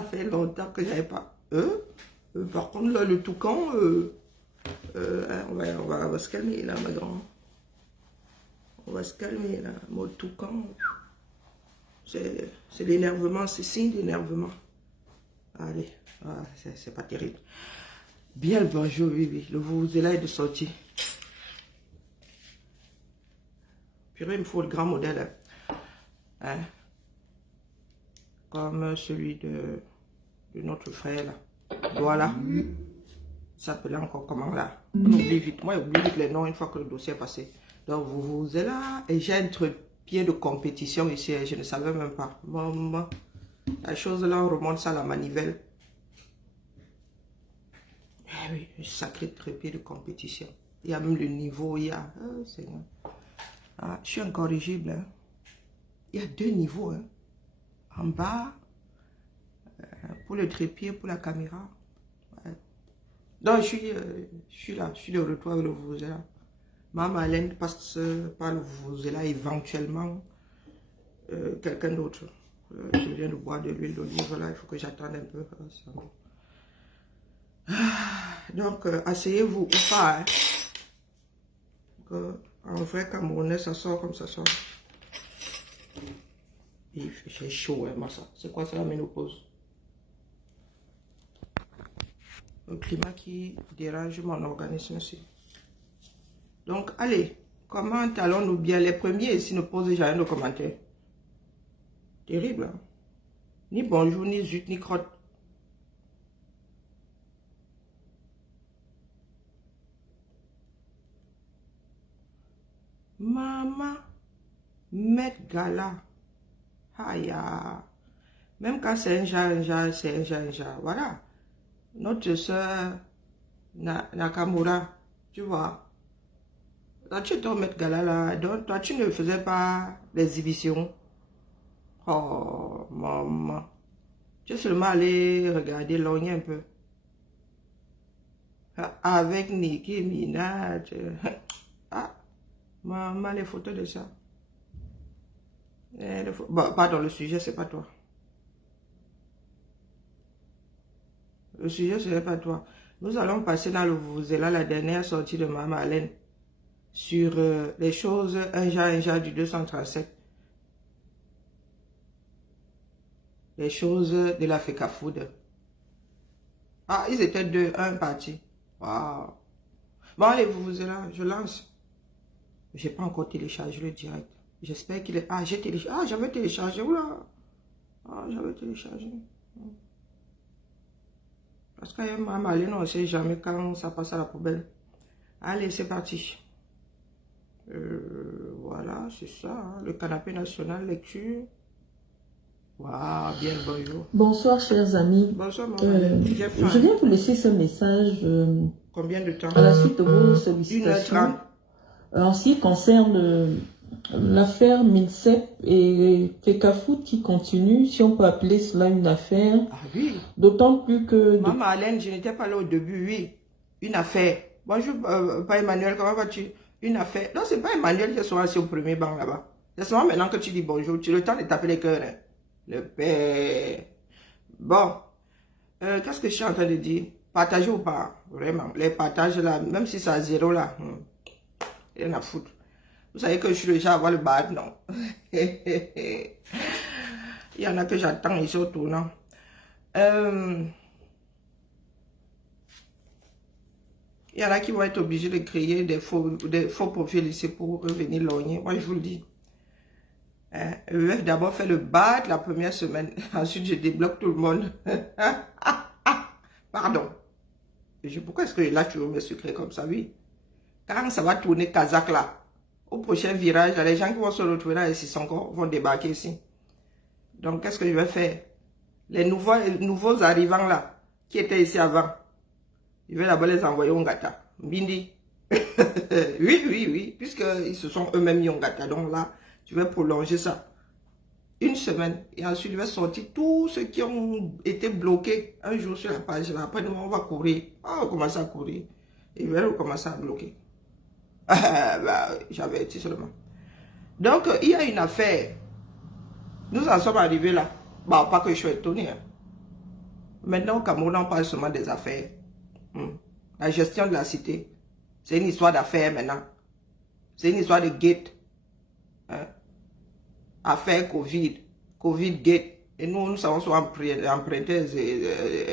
Ça fait longtemps que j'avais pas. Par contre, là, le toucan, on va se calmer, là, ma grande. On va se calmer, là. Mon toucan, c'est l'énervement, c'est signe d'énervement. Allez, c'est pas terrible. Bien le bonjour, oui. Le vuvuzela est de sortie. Purée, il me faut le grand modèle. Hein? Comme celui de notre frère, là. Voilà. Ça s'appelait encore comment, là? On oublie vite. Moi, j'oublie vite les noms une fois que le dossier est passé. Donc, vuvuzela. Et j'ai un pied de compétition ici. Je ne savais même pas. Maman. La chose là, on remonte ça à la manivelle. Eh oui, un sacré trépied de compétition. Il y a même le niveau, il y a... Oh, Seigneur. Ah, je suis incorrigible. Hein. Il y a 2 niveaux. Hein. En bas, pour le trépied, pour la caméra. Ouais. Donc, je suis là, je suis de retour avec le vuvuzela. Maman Alain passe par le vuvuzela éventuellement. Quelqu'un d'autre. Je viens de boire de l'huile d'olive, là, il faut que j'attende un peu. Donc, asseyez-vous ou pas. Hein. En vrai Camerounais, ça sort comme ça sort. Il fait chaud, hein, ça. C'est quoi ça, la ménopause? Le climat qui dérange mon organisme aussi. Donc, allez, comment allons-nous bien? Les premiers ici ne posent jamais de commentaires. Terrible, hein? Ni bonjour, ni zut, ni crotte. Maman, Met Gala. Aïe, même quand c'est un genre, c'est un genre. Voilà. Notre soeur Nakamura, tu vois. Quand tu dois Met Gala là, donc toi tu ne faisais pas l'exhibition. Oh, maman. Tu es seulement allé regarder Logné un peu. Avec Nicki Minaj. Ah, maman, les photos de ça. Bon, pardon, le sujet, c'est pas toi. Le sujet, ce n'est pas toi. Nous allons passer dans le vuvuzela, la dernière sortie de Maman Alain, sur les choses, un genre du 237. Les choses de la Feka Food. Ah, ils étaient 2, 1 parti. Waouh. Bon, allez, vuvuzela, je lance. Je n'ai pas encore téléchargé le direct. J'espère qu'il est... Ah, j'ai téléchargé. Ah, j'avais téléchargé. Oula. Ah, j'avais téléchargé. Parce qu'il y a Maman Alain, on ne sait jamais quand ça passe à la poubelle. Allez, c'est parti. Voilà, c'est ça. Hein, le canapé national, lecture. Waouh, bien le bonjour. Bonsoir, chers amis. Bonsoir, maman. Je viens vous laisser ce message. Combien de temps? À la suite de vos sollicitations. 1h30. En ce qui concerne l'affaire Minsep et Feka Food qui continue, si on peut appeler cela une affaire. Ah oui. D'autant plus que... Maman Alain, je n'étais pas là au début, oui. Une affaire. Bonjour, pas Emmanuel, comment vas-tu? Une affaire. Non, c'est pas Emmanuel qui est souvent assis au premier banc là-bas. C'est seulement maintenant que tu dis bonjour. Tu as le temps de taper les cœurs. Hein? Le père. Bon. Qu'est-ce que je suis en train de dire? Partager ou pas? Vraiment. Les partages là, même si c'est à 0 là. Rien à foutre. Vous savez que je suis déjà à avoir le bad, non? Il y en a que j'attends ici au tournant. Il y en a qui vont être obligés de créer des faux profils ici pour venir logner. Moi, je vous le dis. Je vais d'abord faire le bad la première semaine. Ensuite, je débloque tout le monde. Pardon. Pourquoi est-ce que là, tu veux me sucrer comme ça? Oui. Quand ça va tourner Kazakh là, au prochain virage, les gens qui vont se retrouver là et encore vont débarquer ici. Donc, qu'est-ce que je vais faire? Les nouveaux arrivants là, qui étaient ici avant, je vais d'abord les envoyer au Ngata. Mbindi. oui, puisqu'ils se sont eux-mêmes mis au Ngata. Donc là, je vais prolonger ça. 1 semaine. Et ensuite, je vais sortir tous ceux qui ont été bloqués un jour sur la page là. Après, on va courir. On va commencer à courir. Et je vais recommencer à bloquer. J'avais dit seulement. Donc, il y a une affaire. Nous en sommes arrivés là. Bah, pas que je suis étonné. Hein. Maintenant, au Cameroun, on parle seulement des affaires. La gestion de la cité, c'est une histoire d'affaires maintenant. C'est une histoire de gate. Hein? Affaire Covid, Covid gate. Et nous savons soit emprunter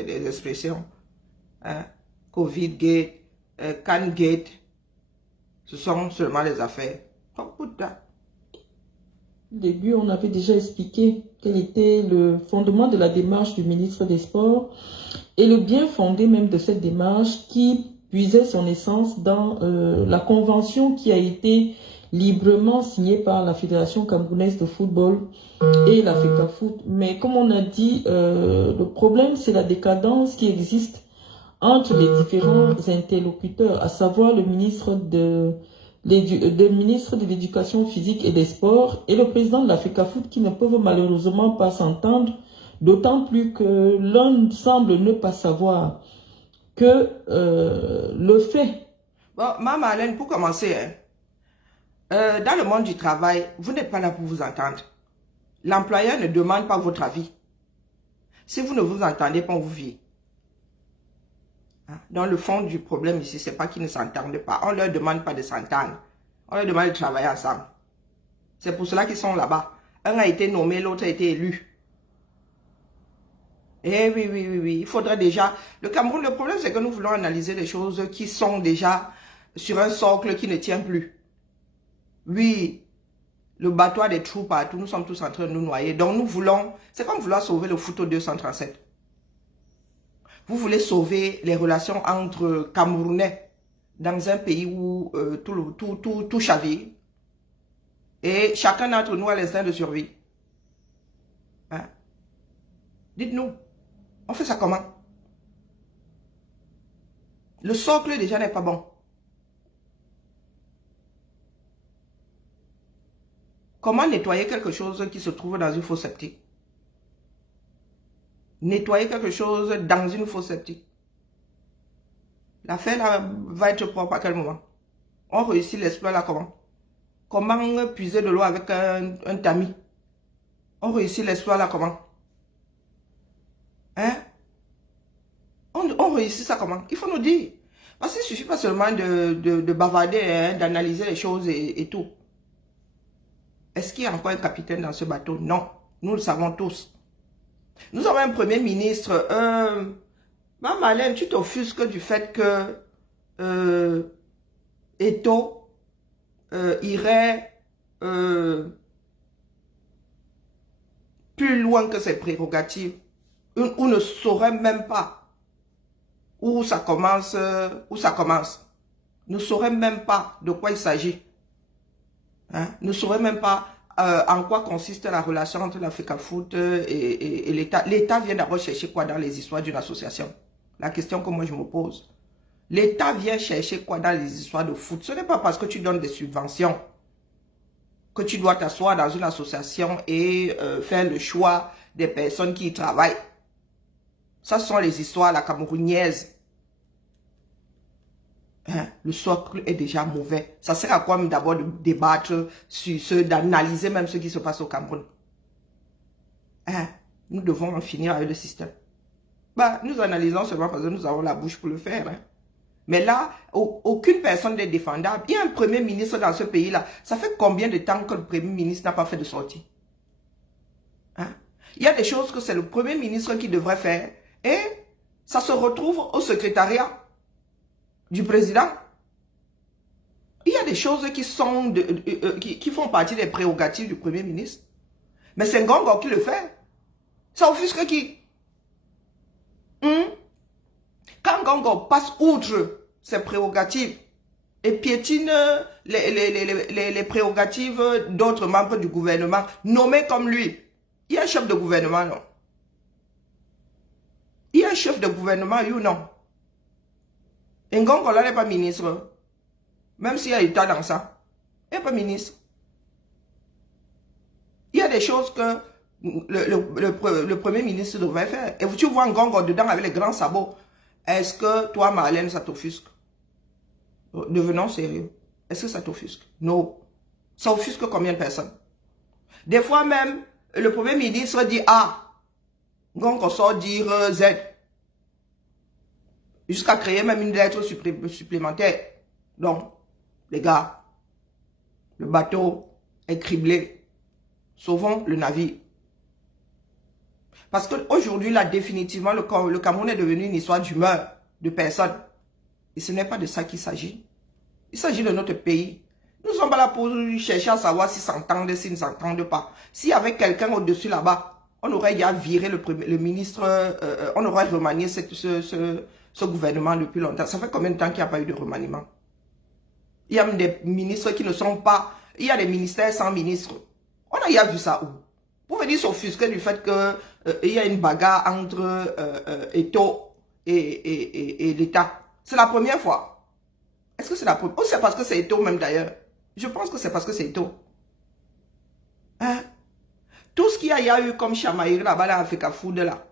des expressions. Hein? Covid gate, Can gate. Ce sont seulement les affaires. Oh putain. Au début, on avait déjà expliqué quel était le fondement de la démarche du ministre des Sports et le bien fondé même de cette démarche qui puisait son essence dans la convention qui a été librement signée par la Fédération camerounaise de football et la FECAFOOT. Mais comme on a dit, le problème c'est la décadence qui existe entre les différents interlocuteurs, à savoir le ministre de l'Éducation physique et des sports et le président de la FECAFOOT qui ne peuvent malheureusement pas s'entendre, d'autant plus que l'un semble ne pas savoir que le fait... Bon, Maman Alain, pour commencer, dans le monde du travail, vous n'êtes pas là pour vous entendre. L'employeur ne demande pas votre avis. Si vous ne vous entendez pas, on vous vire. Dans le fond du problème ici, c'est pas qu'ils ne s'entendent pas. On ne leur demande pas de s'entendre. On leur demande de travailler ensemble. C'est pour cela qu'ils sont là-bas. Un a été nommé, l'autre a été élu. Eh oui, oui, oui, oui. Il faudrait déjà... Le Cameroun, le problème, c'est que nous voulons analyser des choses qui sont déjà sur un socle qui ne tient plus. Oui, le bateau a des trous partout. Nous sommes tous en train de nous noyer. Donc nous voulons... C'est comme vouloir sauver le Fouto 237. Vous voulez sauver les relations entre Camerounais dans un pays où tout chavire. Et chacun d'entre nous a l'instinct de survie. Hein? Dites-nous, on fait ça comment? Le socle déjà n'est pas bon. Comment nettoyer quelque chose qui se trouve dans une fosse septique? Nettoyer quelque chose dans une fosse septique. L'affaire là va être propre à quel moment? On réussit l'exploit là comment? Comment puiser de l'eau avec un tamis? On réussit l'exploit là comment? Hein? On réussit ça comment? Il faut nous dire. Parce qu'il ne suffit pas seulement de bavarder, hein, d'analyser les choses et tout. Est-ce qu'il y a encore un capitaine dans ce bateau? Non. Nous le savons tous. Nous avons un premier ministre. Maman Alain, tu t'offusques du fait que Eto irait plus loin que ses prérogatives. Ou ne saurait même pas où ça commence. Ne saurait même pas de quoi il s'agit. Hein? Ne saurait même pas en quoi consiste la relation entre la FECAFOOT et l'État. L'État vient d'abord chercher quoi dans les histoires d'une association? La question que moi je me pose. L'État vient chercher quoi dans les histoires de foot? Ce n'est pas parce que tu donnes des subventions que tu dois t'asseoir dans une association et faire le choix des personnes qui y travaillent. Ça, ce sont les histoires la camerounaise. Hein? Le socle est déjà mauvais. Ça sert à quoi d'abord de débattre sur ce, d'analyser même ce qui se passe au Cameroun? Hein? Nous devons en finir avec le système. Bah, nous analysons seulement parce que nous avons la bouche pour le faire. Hein? Mais là, aucune personne n'est défendable. Il y a un premier ministre dans ce pays-là. Ça fait combien de temps que le premier ministre n'a pas fait de sortie? Hein? Il y a des choses que c'est le premier ministre qui devrait faire. Et ça se retrouve au secrétariat du président. Il y a des choses qui sont qui font partie des prérogatives du premier ministre. Mais c'est Ngongo qui le fait. Ça offusque qui? Quand Ngongo passe outre ses prérogatives et piétine les prérogatives d'autres membres du gouvernement, nommés comme lui, il y a un chef de gouvernement, non? Il y a un chef de gouvernement, oui ou non? Et Ngongo là n'est pas ministre. Même s'il y a État dans ça. Il n'est pas ministre. Il y a des choses que le premier ministre devrait faire. Et tu vois Ngongo dedans avec les grands sabots. Est-ce que toi, Marlène, ça t'offusque? Devenons sérieux. Est-ce que ça t'offusque? Non. Ça offusque combien de personnes? Des fois même, le premier ministre dit A. Ngongo sort dire Z. Jusqu'à créer même une lettre supplémentaire. Donc, les gars, le bateau est criblé. Sauvons le navire. Parce qu'aujourd'hui, là, définitivement, le Cameroun est devenu une histoire d'humeur de personnes. Et ce n'est pas de ça qu'il s'agit. Il s'agit de notre pays. Nous ne sommes pas là pour chercher à savoir s'ils s'entendent, s'ils ne s'entendent pas. S'il y avait quelqu'un au-dessus là-bas, on aurait déjà viré le ministre, on aurait remanié ce gouvernement depuis longtemps. Ça fait combien de temps qu'il n'y a pas eu de remaniement? Il y a même des ministres qui ne sont pas... Il y a des ministères sans ministre. On a déjà vu ça où? Pour venir s'offusquer du fait qu'il y a une bagarre entre Eto'o et l'État. C'est la première fois. Est-ce que c'est la première? Ou c'est parce que c'est Eto'o même d'ailleurs? Je pense que c'est parce que c'est Eto'o. Hein? Tout ce qu'il y a eu comme chamaillerie là-bas dans l'Africa Food là,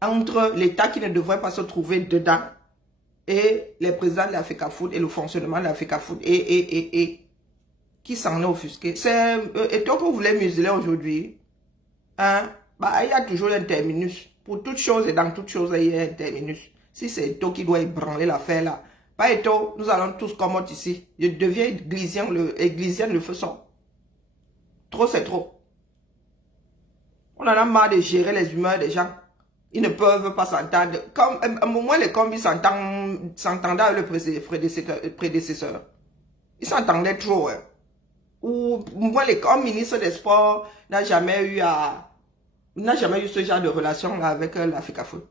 entre l'État qui ne devrait pas se trouver dedans et les présidents de l'Africa Food et le fonctionnement de l'Africa Food et qui s'en est offusqué. C'est Eto'o que vous voulez museler aujourd'hui. Hein? Bah, il y a toujours un terminus. Pour toute chose et dans toute chose, il y a un terminus. Si c'est Eto'o qui doit ébranler l'affaire là, pas Eto'o, nous allons tous comme ici. Je deviens églisienne, le feu sort. Trop, c'est trop. On en a marre de gérer les humeurs des gens. Ils ne peuvent pas s'entendre. Comme, au moins les combis s'entendaient avec le prédécesseur. Ils s'entendaient trop. Hein. Ou moi, comme ministre des Sports, n'a jamais eu ce genre de relation là, avec l'Africa Food.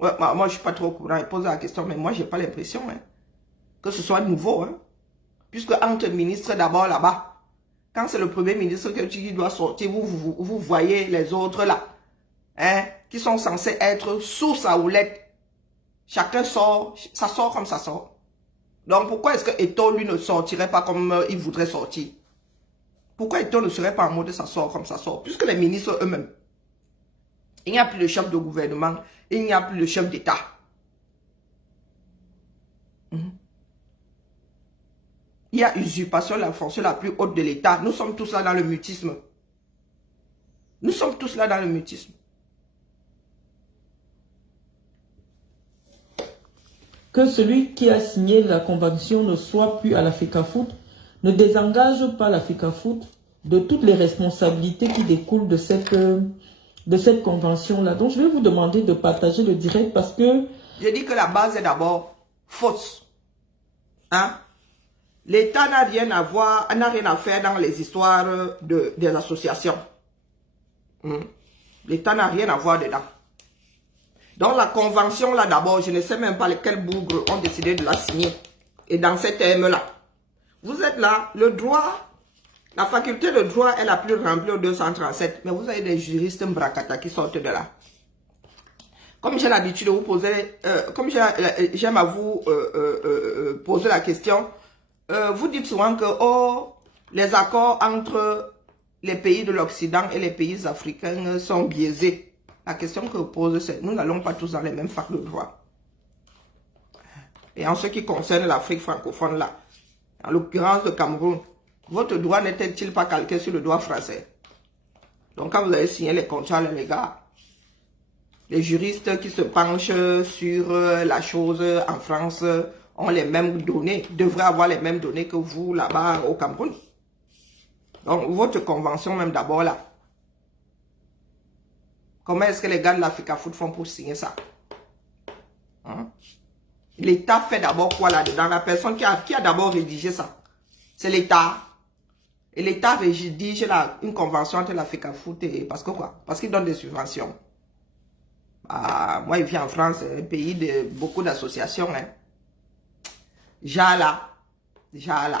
Ouais, moi, je ne suis pas trop au courant. Il pose la question, mais moi, je n'ai pas l'impression hein, que ce soit nouveau. Hein. Puisque entre ministres d'abord là-bas, quand c'est le premier ministre qui doit sortir, vous voyez les autres là, hein, qui sont censés être sous sa houlette. Chacun sort, ça sort comme ça sort. Donc pourquoi est-ce que Eto'o, lui, ne sortirait pas comme il voudrait sortir? Pourquoi Eto'o ne serait pas en mode ça sort comme ça sort? Puisque les ministres eux-mêmes, il n'y a plus de chef de gouvernement, il n'y a plus de chef d'État. Il y a usurpation de la fonction la plus haute de l'État. Nous sommes tous là dans le mutisme. Nous sommes tous là dans le mutisme. Que celui qui a signé la convention ne soit plus à l'Africa Food, ne désengage pas l'Africa Food de toutes les responsabilités qui découlent de cette convention-là. Donc, je vais vous demander de partager le direct parce que... Je dis que la base est d'abord fausse. Hein? L'État n'a rien à voir, n'a rien à faire dans les histoires des associations. L'État n'a rien à voir dedans. Donc la convention là d'abord, je ne sais même pas lesquels bougres ont décidé de la signer. Et dans ces termes-là, vous êtes là, le droit, la faculté de droit est la plus remplie au 237. Mais vous avez des juristes bracata qui sortent de là. Comme j'ai l'habitude de vous poser, comme j'aime à vous poser la question, vous dites souvent que oh, les accords entre les pays de l'Occident et les pays africains sont biaisés. La question que je pose, c'est nous n'allons pas tous dans les mêmes facs de droit. Et en ce qui concerne l'Afrique francophone là, en l'occurrence le Cameroun, votre droit n'était-il pas calqué sur le droit français? Donc quand vous avez signé les contrats, les gars, les juristes qui se penchent sur la chose en France ont les mêmes données, devraient avoir les mêmes données que vous là-bas au Cameroun. Donc votre convention même d'abord là, comment est-ce que les gars de l'Africa Food font pour signer ça? Hein? L'État fait d'abord quoi là-dedans? La personne qui a d'abord rédigé ça, c'est l'État. Et l'État rédige une convention entre l'Africa Food et... Parce que quoi? Parce qu'il donne des subventions. Bah, moi, je vis en France, un pays de beaucoup d'associations. Hein. Déjà là.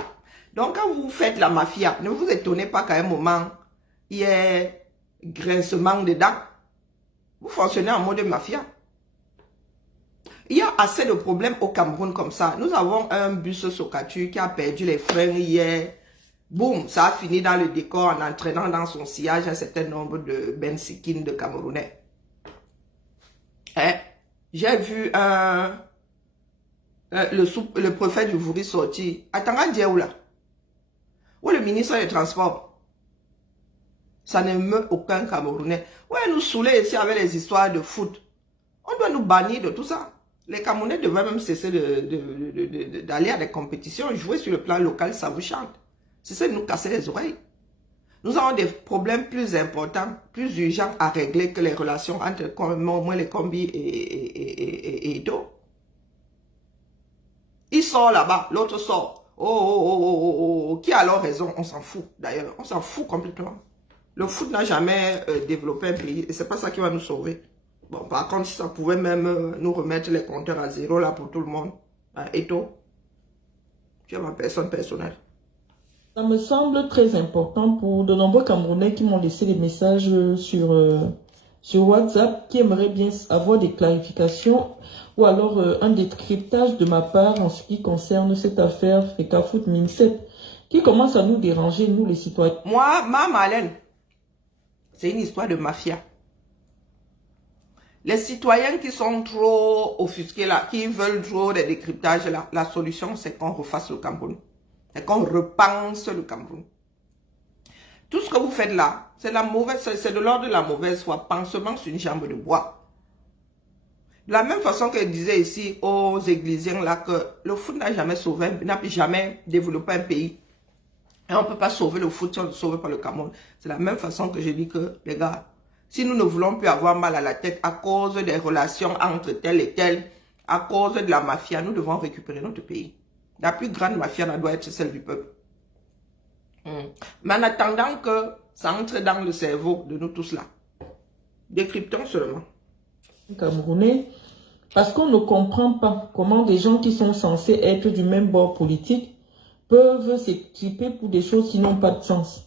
Donc, quand vous faites la mafia, ne vous étonnez pas qu'à un moment, il y ait grincement dedans. Vous fonctionnez en mode mafia. Il y a assez de problèmes au Cameroun comme ça. Nous avons un bus Sokatu qui a perdu les freins hier. Boum, ça a fini dans le décor en entraînant dans son sillage un certain nombre de Bensikines de Camerounais. Hein? J'ai vu le préfet du Vouri sortir. Attends, Dieu là. Où le ministre des Transports? Ça ne meut aucun Camerounais. Ouais, nous saouler ici avec les histoires de foot. On doit nous bannir de tout ça. Les Camerounais devraient même cesser d'aller à des compétitions, jouer sur le plan local, ça vous chante. C'est de nous casser les oreilles. Nous avons des problèmes plus importants, plus urgents à régler que les relations entre au moins les combis et Edo. Il sort là-bas, l'autre sort. Oh. Qui a alors raison? On s'en fout d'ailleurs. On s'en fout complètement. Le foot n'a jamais développé un pays et c'est pas ça qui va nous sauver. Bon, par contre, si ça pouvait même nous remettre les compteurs à zéro là pour tout le monde. Edo, tu es ma personne personnelle. Ça me semble très important pour de nombreux Camerounais qui m'ont laissé des messages sur WhatsApp, qui aimeraient bien avoir des clarifications ou alors un décryptage de ma part en ce qui concerne cette affaire Fecafoot Mincet, qui commence à nous déranger, nous les citoyens. Moi, ma Marlène, c'est une histoire de mafia. Les citoyens qui sont trop offusqués là, qui veulent trop des décryptages là, la solution c'est qu'on refasse le Cameroun. C'est qu'on repense le Cameroun. Tout ce que vous faites là, c'est de l'ordre de la mauvaise foi, pansement sur une jambe de bois. De la même façon que je disais ici aux Églisiens là que le foot n'a jamais sauvé, n'a jamais développé un pays. Et on ne peut pas sauver le foot si on ne sauve pas le Cameroun. C'est la même façon que je dis que, les gars, si nous ne voulons plus avoir mal à la tête à cause des relations entre tel et tel, à cause de la mafia, nous devons récupérer notre pays. La plus grande mafia doit être celle du peuple. Mais en attendant que ça entre dans le cerveau de nous tous là, décryptons seulement. Camerounais, parce qu'on ne comprend pas comment des gens qui sont censés être du même bord politique peuvent s'équiper pour des choses qui n'ont pas de sens.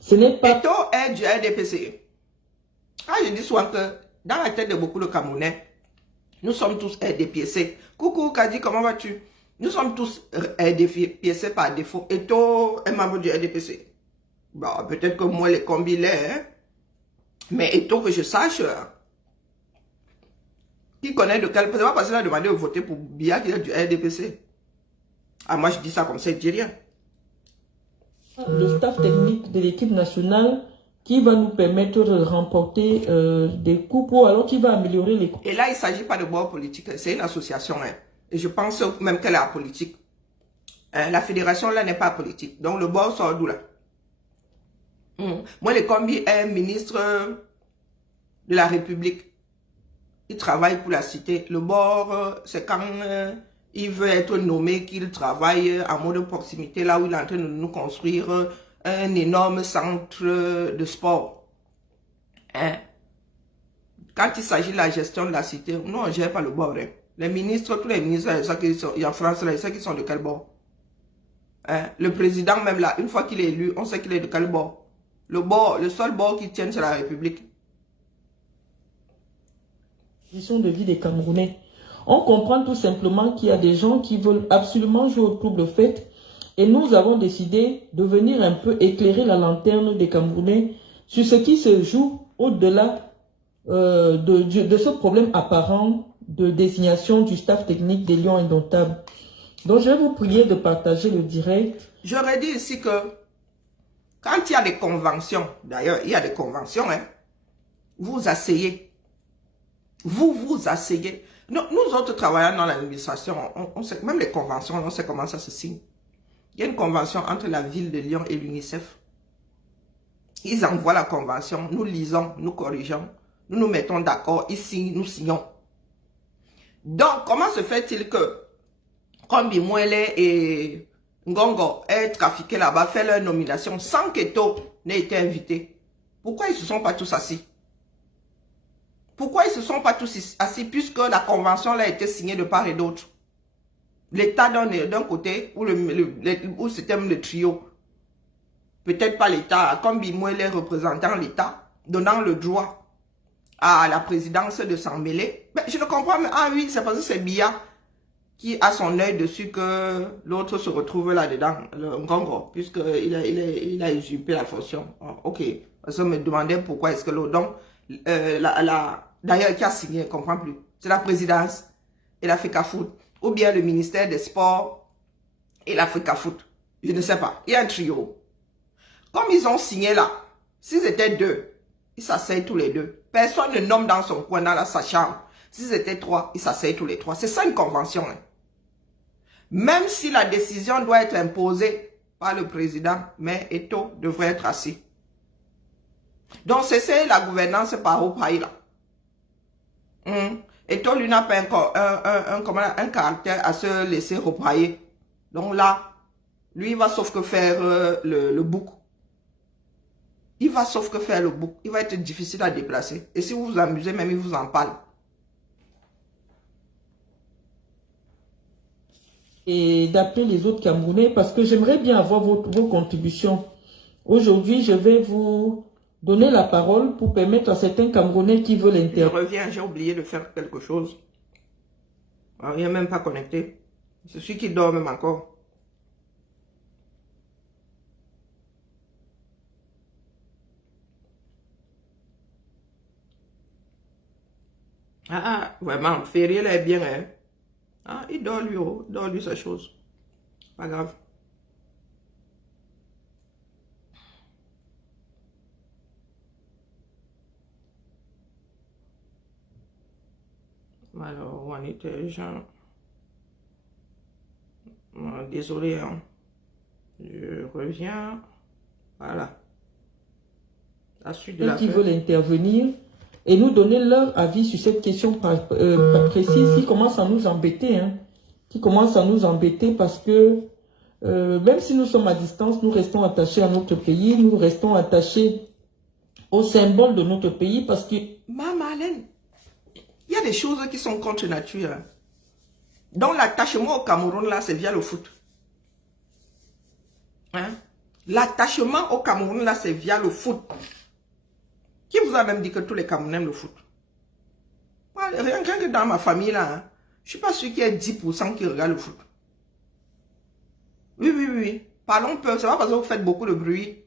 Ce n'est pas... Eto est du RDPC. Je dis souvent que dans la tête de beaucoup de Camerounais, nous sommes tous RDPC. Coucou Kadi, comment vas-tu? Nous sommes tous RDPC par défaut. Eto est membre du RDPC. Bon, peut-être que moi, les combis l'est, hein? Mais Eto, que je sache, qui connaît de quel... C'est pas parce qu'il a demandé de voter pour Bia qu'il est du RDPC. Ah, moi, je dis ça comme ça, je dis rien. Le staff technique de l'équipe nationale qui va nous permettre de remporter des coupes ou alors qui va améliorer les coupes. Et là, il ne s'agit pas de bord politique, c'est une association. Hein. Et je pense même qu'elle est apolitique. La fédération, là, n'est pas politique. Donc, le bord sort d'où, là? Moi, le combi est ministre de la République. Il travaille pour la cité. Le bord, c'est quand il veut être nommé qu'il travaille en mode proximité, là où il est en train de nous construire un énorme centre de sport. Hein? Quand il s'agit de la gestion de la cité, nous, on ne gère pas le bord. Hein. Les ministres, tous les ministres, il y a en France, là, ils savent qu'ils sont de quel bord. Hein? Le président, même là, une fois qu'il est élu, on sait qu'il est de quel bord. Le seul bord qui tient, c'est la République. De vie des Camerounais. On comprend tout simplement qu'il y a des gens qui veulent absolument jouer au double fait et nous avons décidé de venir un peu éclairer la lanterne des Camerounais sur ce qui se joue au-delà de ce problème apparent de désignation du staff technique des Lions Indomptables. Donc je vais vous prier de partager le direct. J'aurais dit ici que quand il y a des conventions, d'ailleurs il y a des conventions, hein, vous asseyez. Vous asseyez. Nous autres travaillons dans l'administration, on sait, même les conventions, on sait comment ça se signe. Il y a une convention entre la ville de Lyon et l'UNICEF. Ils envoient la convention, nous lisons, nous corrigeons, nous nous mettons d'accord, ils signent, nous signons. Donc, comment se fait-il que, comme Bimouele et Ngongo aient trafiqué là-bas, fait leur nomination sans qu'Eto n'ait été invité? Pourquoi ils ne se sont pas tous assis? Pourquoi ils ne se sont pas tous assis puisque la convention là a été signée de part et d'autre? L'État d'un côté, ou c'était le trio. Peut-être pas l'État, comme Bimouele est représentant l'État, donnant le droit à la présidence de s'en mêler. Mais je ne comprends pas. Ah oui, c'est parce que c'est Bia qui a son œil dessus que l'autre se retrouve là-dedans, le Ngongo, puisqu'il a usurpé la fonction. Oh, ok. Parce que je me demandais pourquoi est-ce que l'autre... Donc, d'ailleurs, qui a signé, je ne comprends plus. C'est la présidence et la Fecafoot. Ou bien le ministère des Sports et la Fecafoot. Je ne sais pas. Il y a un trio. Comme ils ont signé là, s'ils étaient deux, ils s'asseyent tous les deux. Personne ne nomme dans son coin, dans sa chambre. S'ils étaient 3, ils s'asseyent tous les 3. C'est ça une convention. Hein. Même si la décision doit être imposée par le président, mais Eto'o devrait être assis. Donc, c'est la gouvernance par Opaï là. Eto'o, lui, n'a pas un caractère à se laisser repailler. Donc là, lui, il va sauf que faire le bouc. Il va sauf que faire le bouc. Il va être difficile à déplacer. Et si vous vous amusez, même il vous en parle. Et d'appeler les autres Camerounais parce que j'aimerais bien avoir vos contributions. Aujourd'hui, je vais vous donner la parole pour permettre à certains Camerounais qui veulent Je intervenir. reviens, j'ai oublié de faire quelque chose. Alors, il n'est même pas connecté. C'est celui qui dort même encore. Ah, vraiment, Ferrier là est bien, hein. Ah, il dort lui, oh, il dort lui sa chose. Pas grave. Alors, on était gens. Désolé, hein. Je reviens. Voilà. La suite de la Qui veulent intervenir et nous donner leur avis sur cette question précise qui commence à nous embêter. Hein, qui commence à nous embêter parce que même si nous sommes à distance, nous restons attachés à notre pays, nous restons attachés au symbole de notre pays parce que... Maman Alain, il y a des choses qui sont contre nature. Hein. Donc l'attachement au Cameroun, là, c'est via le foot. Hein? L'attachement au Cameroun, là, c'est via le foot. Qui vous a même dit que tous les Camerounais aiment le foot? Rien que dans ma famille, là, hein, je ne suis pas sûr qu'il y ait 10% qui regardent le foot. Oui, oui, oui. Parlons peu. C'est pas parce que vous faites beaucoup de bruit.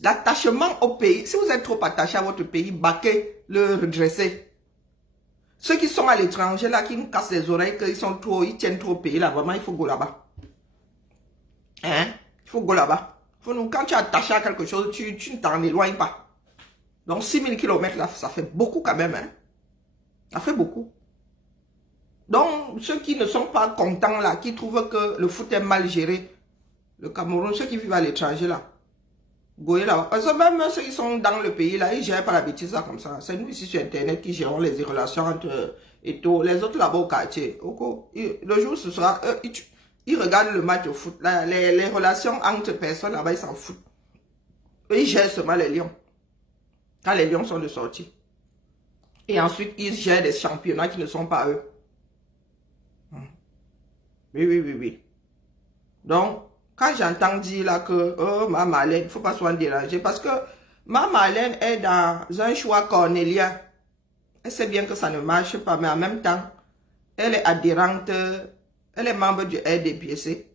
L'attachement au pays. Si vous êtes trop attaché à votre pays, baquez, le redressez. Ceux qui sont à l'étranger, là, qui nous cassent les oreilles, ils tiennent trop au pays, là, vraiment, il faut go là-bas. Hein? Il faut go là-bas. Quand tu es attaché à quelque chose, tu ne t'en éloignes pas. Donc, 6000 km, là, ça fait beaucoup quand même, hein? Ça fait beaucoup. Donc, ceux qui ne sont pas contents, là, qui trouvent que le foot est mal géré, le Cameroun, ceux qui vivent à l'étranger, là, goyez là-bas. Parce que même ceux qui sont dans le pays, là, ils ne gèrent pas la bêtise, là, comme ça. C'est nous, ici, sur Internet, qui gérons les relations entre Eto'o, les autres, là-bas, au quartier. Le jour, ce sera, ils regardent le match au foot. Là, les relations entre personnes, là-bas, ils s'en foutent. Eux, ils gèrent seulement les lions. Quand les lions sont de sortie. Et ensuite, ils gèrent des championnats qui ne sont pas eux. Oui, oui, oui, oui. Donc, quand j'entends dire là que, oh, ma Marlène, il ne faut pas se déranger, parce que ma Marlène est dans un choix cornélien. Elle sait bien que ça ne marche pas, mais en même temps, elle est adhérente, elle est membre du RDPC.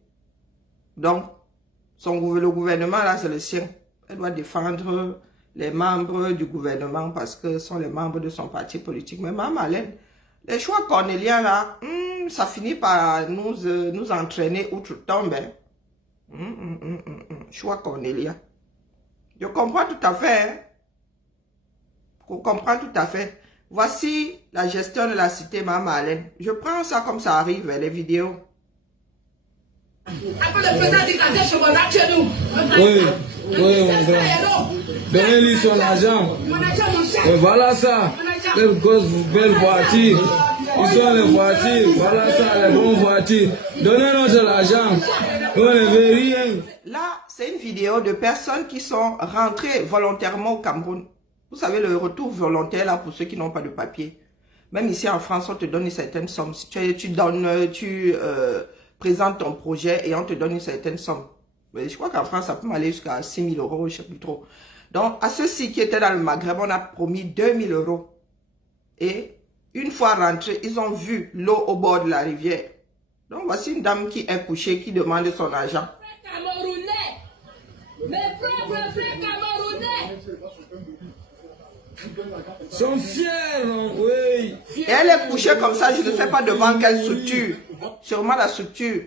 Donc, le gouvernement là, c'est le sien. Elle doit défendre les membres du gouvernement parce que ce sont les membres de son parti politique. Mais ma Marlène, les choix cornéliens là, ça finit par nous entraîner outre-tombe. Choix cornélien. Je comprends tout à fait. Hein? Je comprends tout à fait. Voici la gestion de la cité Mama Alain. Je prends ça comme ça arrive, les vidéos. Après le président dictateur chez moi, là, chez nous. Oui, oui, mon grand. Donnez-lui son argent. Mon argent, mon chef. Et voilà ça. Quelle grosse belle voiture. Ils sont les voitures. Voilà ça, les bonnes voitures. Donnez-nous de l'argent. On ne veut rien. Là, c'est une vidéo de personnes qui sont rentrées volontairement au Cameroun. Vous savez, le retour volontaire, là, pour ceux qui n'ont pas de papier. Même ici en France, on te donne une certaine somme. Si tu présentes ton projet et on te donne une certaine somme. Mais je crois qu'en France, ça peut aller jusqu'à 6 000 euros, je ne sais plus trop. Donc, à ceux-ci qui étaient dans le Maghreb, on a promis 2 000 euros. Et une fois rentrés, ils ont vu l'eau au bord de la rivière. Donc, voici une dame qui est couchée, qui demande son argent. Camerounais, mes propres frères camerounais. Ils sont fiers, non? Oui. Et elle est couchée comme ça, je ne sais pas devant quelle structure. Sûrement la structure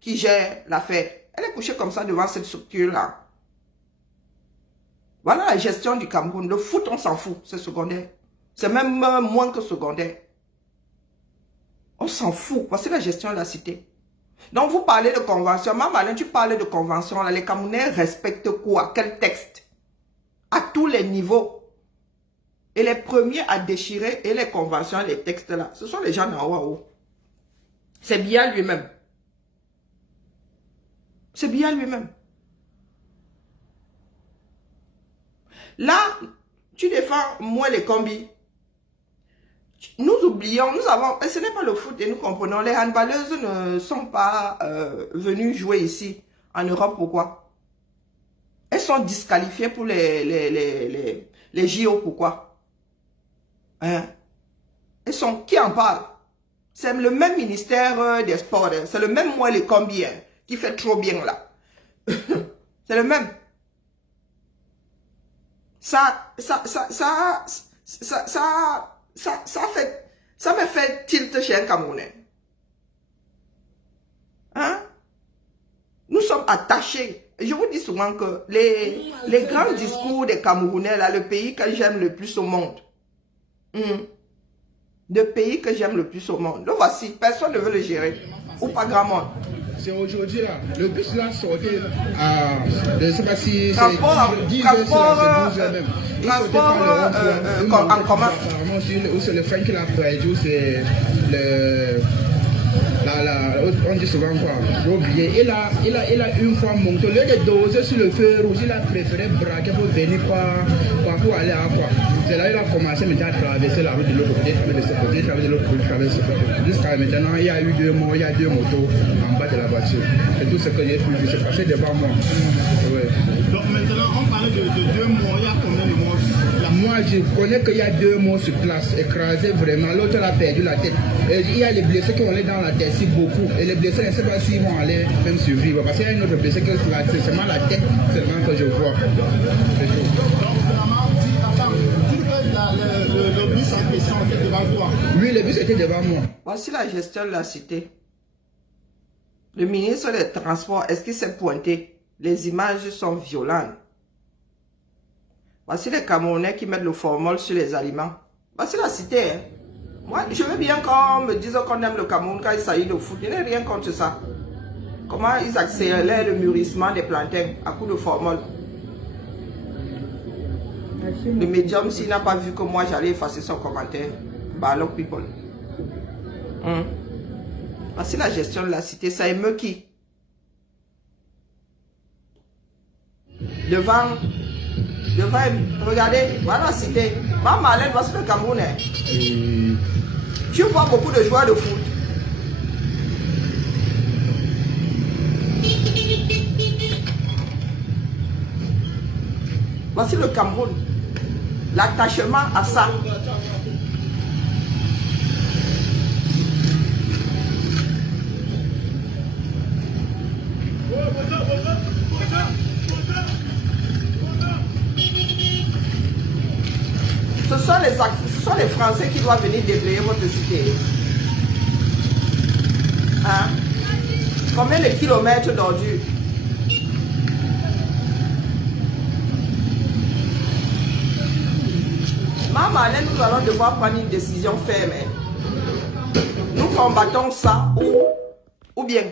qui gère l'affaire. Elle est couchée comme ça devant cette structure-là. Voilà la gestion du Cameroun. Le foot, on s'en fout, c'est secondaire. C'est même moins que secondaire. On s'en fout. Voici la gestion de la cité. Donc, vous parlez de convention. Maman Alain, tu parles de convention. Là. Les Camerounais respectent quoi? Quel texte? À tous les niveaux. Et les premiers à déchirer et les conventions, les textes là, ce sont les gens d'en haut à haut. C'est bien lui-même. C'est bien lui-même. Là, tu défends moi les combis. Nous oublions, nous avons, et ce n'est pas le foot et nous comprenons, les handballeuses ne sont pas venues jouer ici en Europe. Pourquoi? Elles sont disqualifiées pour les JO. Pourquoi? Hein? Elles sont, qui en parle? C'est le même ministère des Sports, hein? C'est le même moi les combis hein, qui fait trop bien là. C'est le même. Ça me fait tilt chez un Camerounais. Hein? Nous sommes attachés. Je vous dis souvent que les grands discours des Camerounais, là, le pays que j'aime le plus au monde. Le pays que j'aime le plus au monde. Le voici, personne ne veut le gérer. Ou pas grand monde. C'est aujourd'hui là. Le bus là sortait à, je ne sais pas si c'est 10 heures même. Transport en commun. Apparemment, ou c'est le Frank qui l'a perdu, ou c'est le... on dit souvent quoi, j'ai oublié. Il a une fois monté, au lieu de doser sur le feu rouge, il a préféré braquer pour venir pour aller à quoi. C'est là qu'il a commencé maintenant à traverser la route de l'autre côté, de ce côté, traverser de l'autre côté, traverser ce côté. Jusqu'à maintenant, il y a eu 2 morts, il y a 2 motos en bas de la voiture. C'est tout ce que j'ai pu, c'est passé devant moi. Ouais. Donc maintenant, on parlait de 2 morts, il y a combien de morts sur place? Moi, je connais qu'il y a 2 morts sur place, écrasés vraiment. L'autre a perdu la tête. Et il y a les blessés qui vont aller dans la tête, si beaucoup. Et les blessés, je ne sais pas s'ils vont aller même survivre. Parce qu'il y a une autre blessé qui c'est seulement la tête seulement que je vois. C'est tout. Donc vraiment, le bus en question était devant toi? Oui, le bus était devant moi. Voici la gestion de la cité. Le ministre des Transports, est-ce qu'il s'est pointé? Les images sont violentes. Voici les Camerounais qui mettent le formol sur les aliments. Voici la cité. Hein. Moi, je veux bien qu'on me dise qu'on aime le Cameroun quand il s'agit de foot. Je n'ai rien contre ça. Comment ils accélèrent le mûrissement des plantains à coup de formol. Le médium, s'il n'a pas vu que moi j'allais effacer son commentaire, Balok people. Voici la gestion de la cité, ça émeut qui? Devant, regardez, voilà la cité. Maman Alain, voici le Cameroun. Tu vois beaucoup de joueurs de foot. Voici le Cameroun. L'attachement à ça. Ce sont les Français qui doivent venir déblayer votre cité. Hein? Combien de kilomètres d'ordures? Maman, nous allons devoir prendre une décision ferme. Nous combattons ça ou bien.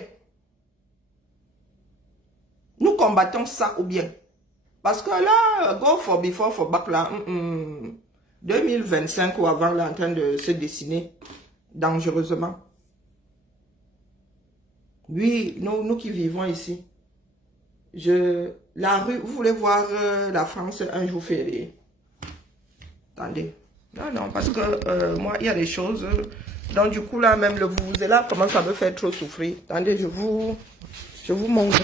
Nous combattons ça ou bien. Parce que là, go for before for back là, 2025 ou avant là, en train de se dessiner dangereusement. Oui, nous qui vivons ici. La rue, vous voulez voir la France un jour férié? Attendez. Non, parce que moi, il y a des choses. Donc, du coup, là, même le vous-là commence à me faire trop souffrir. Attendez, je vous montre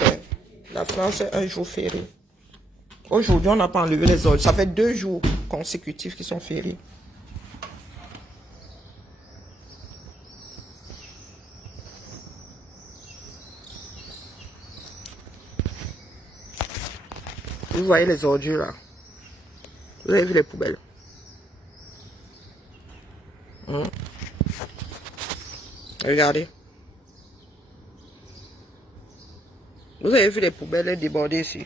la France un jour férié. Aujourd'hui, on n'a pas enlevé les ordres. Ça fait 2 jours consécutifs qui sont fériés. Vous voyez les ordures là. Vous avez vu les poubelles. Regardez. Vous avez vu les poubelles déborder ici?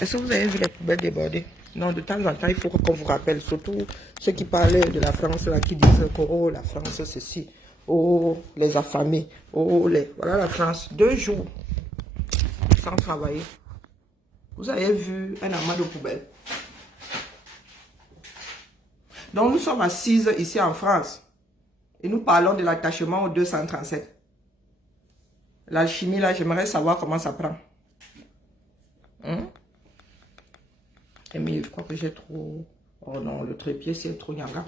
Est-ce que vous avez vu les poubelles déborder? Non, de temps en temps, il faut qu'on vous rappelle, surtout ceux qui parlaient de la France, là, qui disent que oh, la France, ceci, oh, les affamés, oh, les... Voilà la France, 2 jours sans travailler. Vous avez vu un amas de poubelles. Donc, nous sommes assises ici en France et nous parlons de l'attachement au 237. L'alchimie, là, j'aimerais savoir comment ça prend. Mais je crois que j'ai trop... Oh non, le trépied, c'est trop nyanga.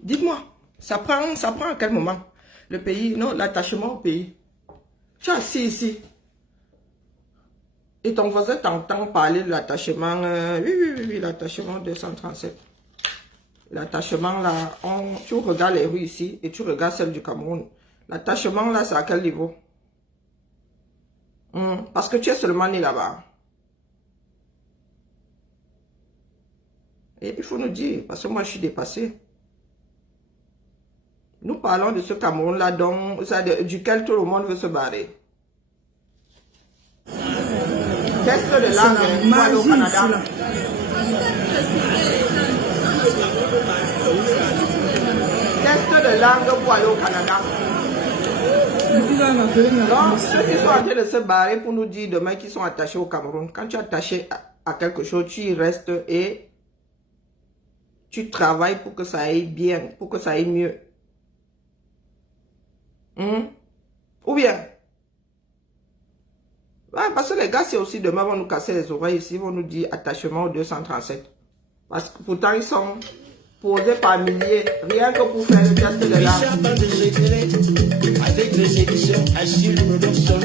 Dites-moi, ça prend à quel moment? Le pays, non, l'attachement au pays. Tu es assis ici. Et ton voisin t'entend parler de l'attachement. Oui, l'attachement 237. L'attachement là, tu regardes les rues ici et tu regardes celle du Cameroun. L'attachement là, c'est à quel niveau? Parce que tu es seulement né là-bas. Et il faut nous dire, parce que moi je suis dépassé. Nous parlons de ce Cameroun-là duquel tout le monde veut se barrer. Test de langue pour aller au Canada. Test de langue pour aller au Canada. Donc, ceux qui sont en train de se barrer pour nous dire demain qu'ils sont attachés au Cameroun, quand tu es attaché à quelque chose, tu y restes et tu travailles pour que ça aille bien, pour que ça aille mieux. Ou bien, ouais, parce que les gars, c'est aussi demain, vont nous casser les oreilles ici, vont nous dire attachement au 237. Parce que pourtant, ils sont posés par milliers, rien que pour faire le test de l'âme. Avec les éditions Achille Production,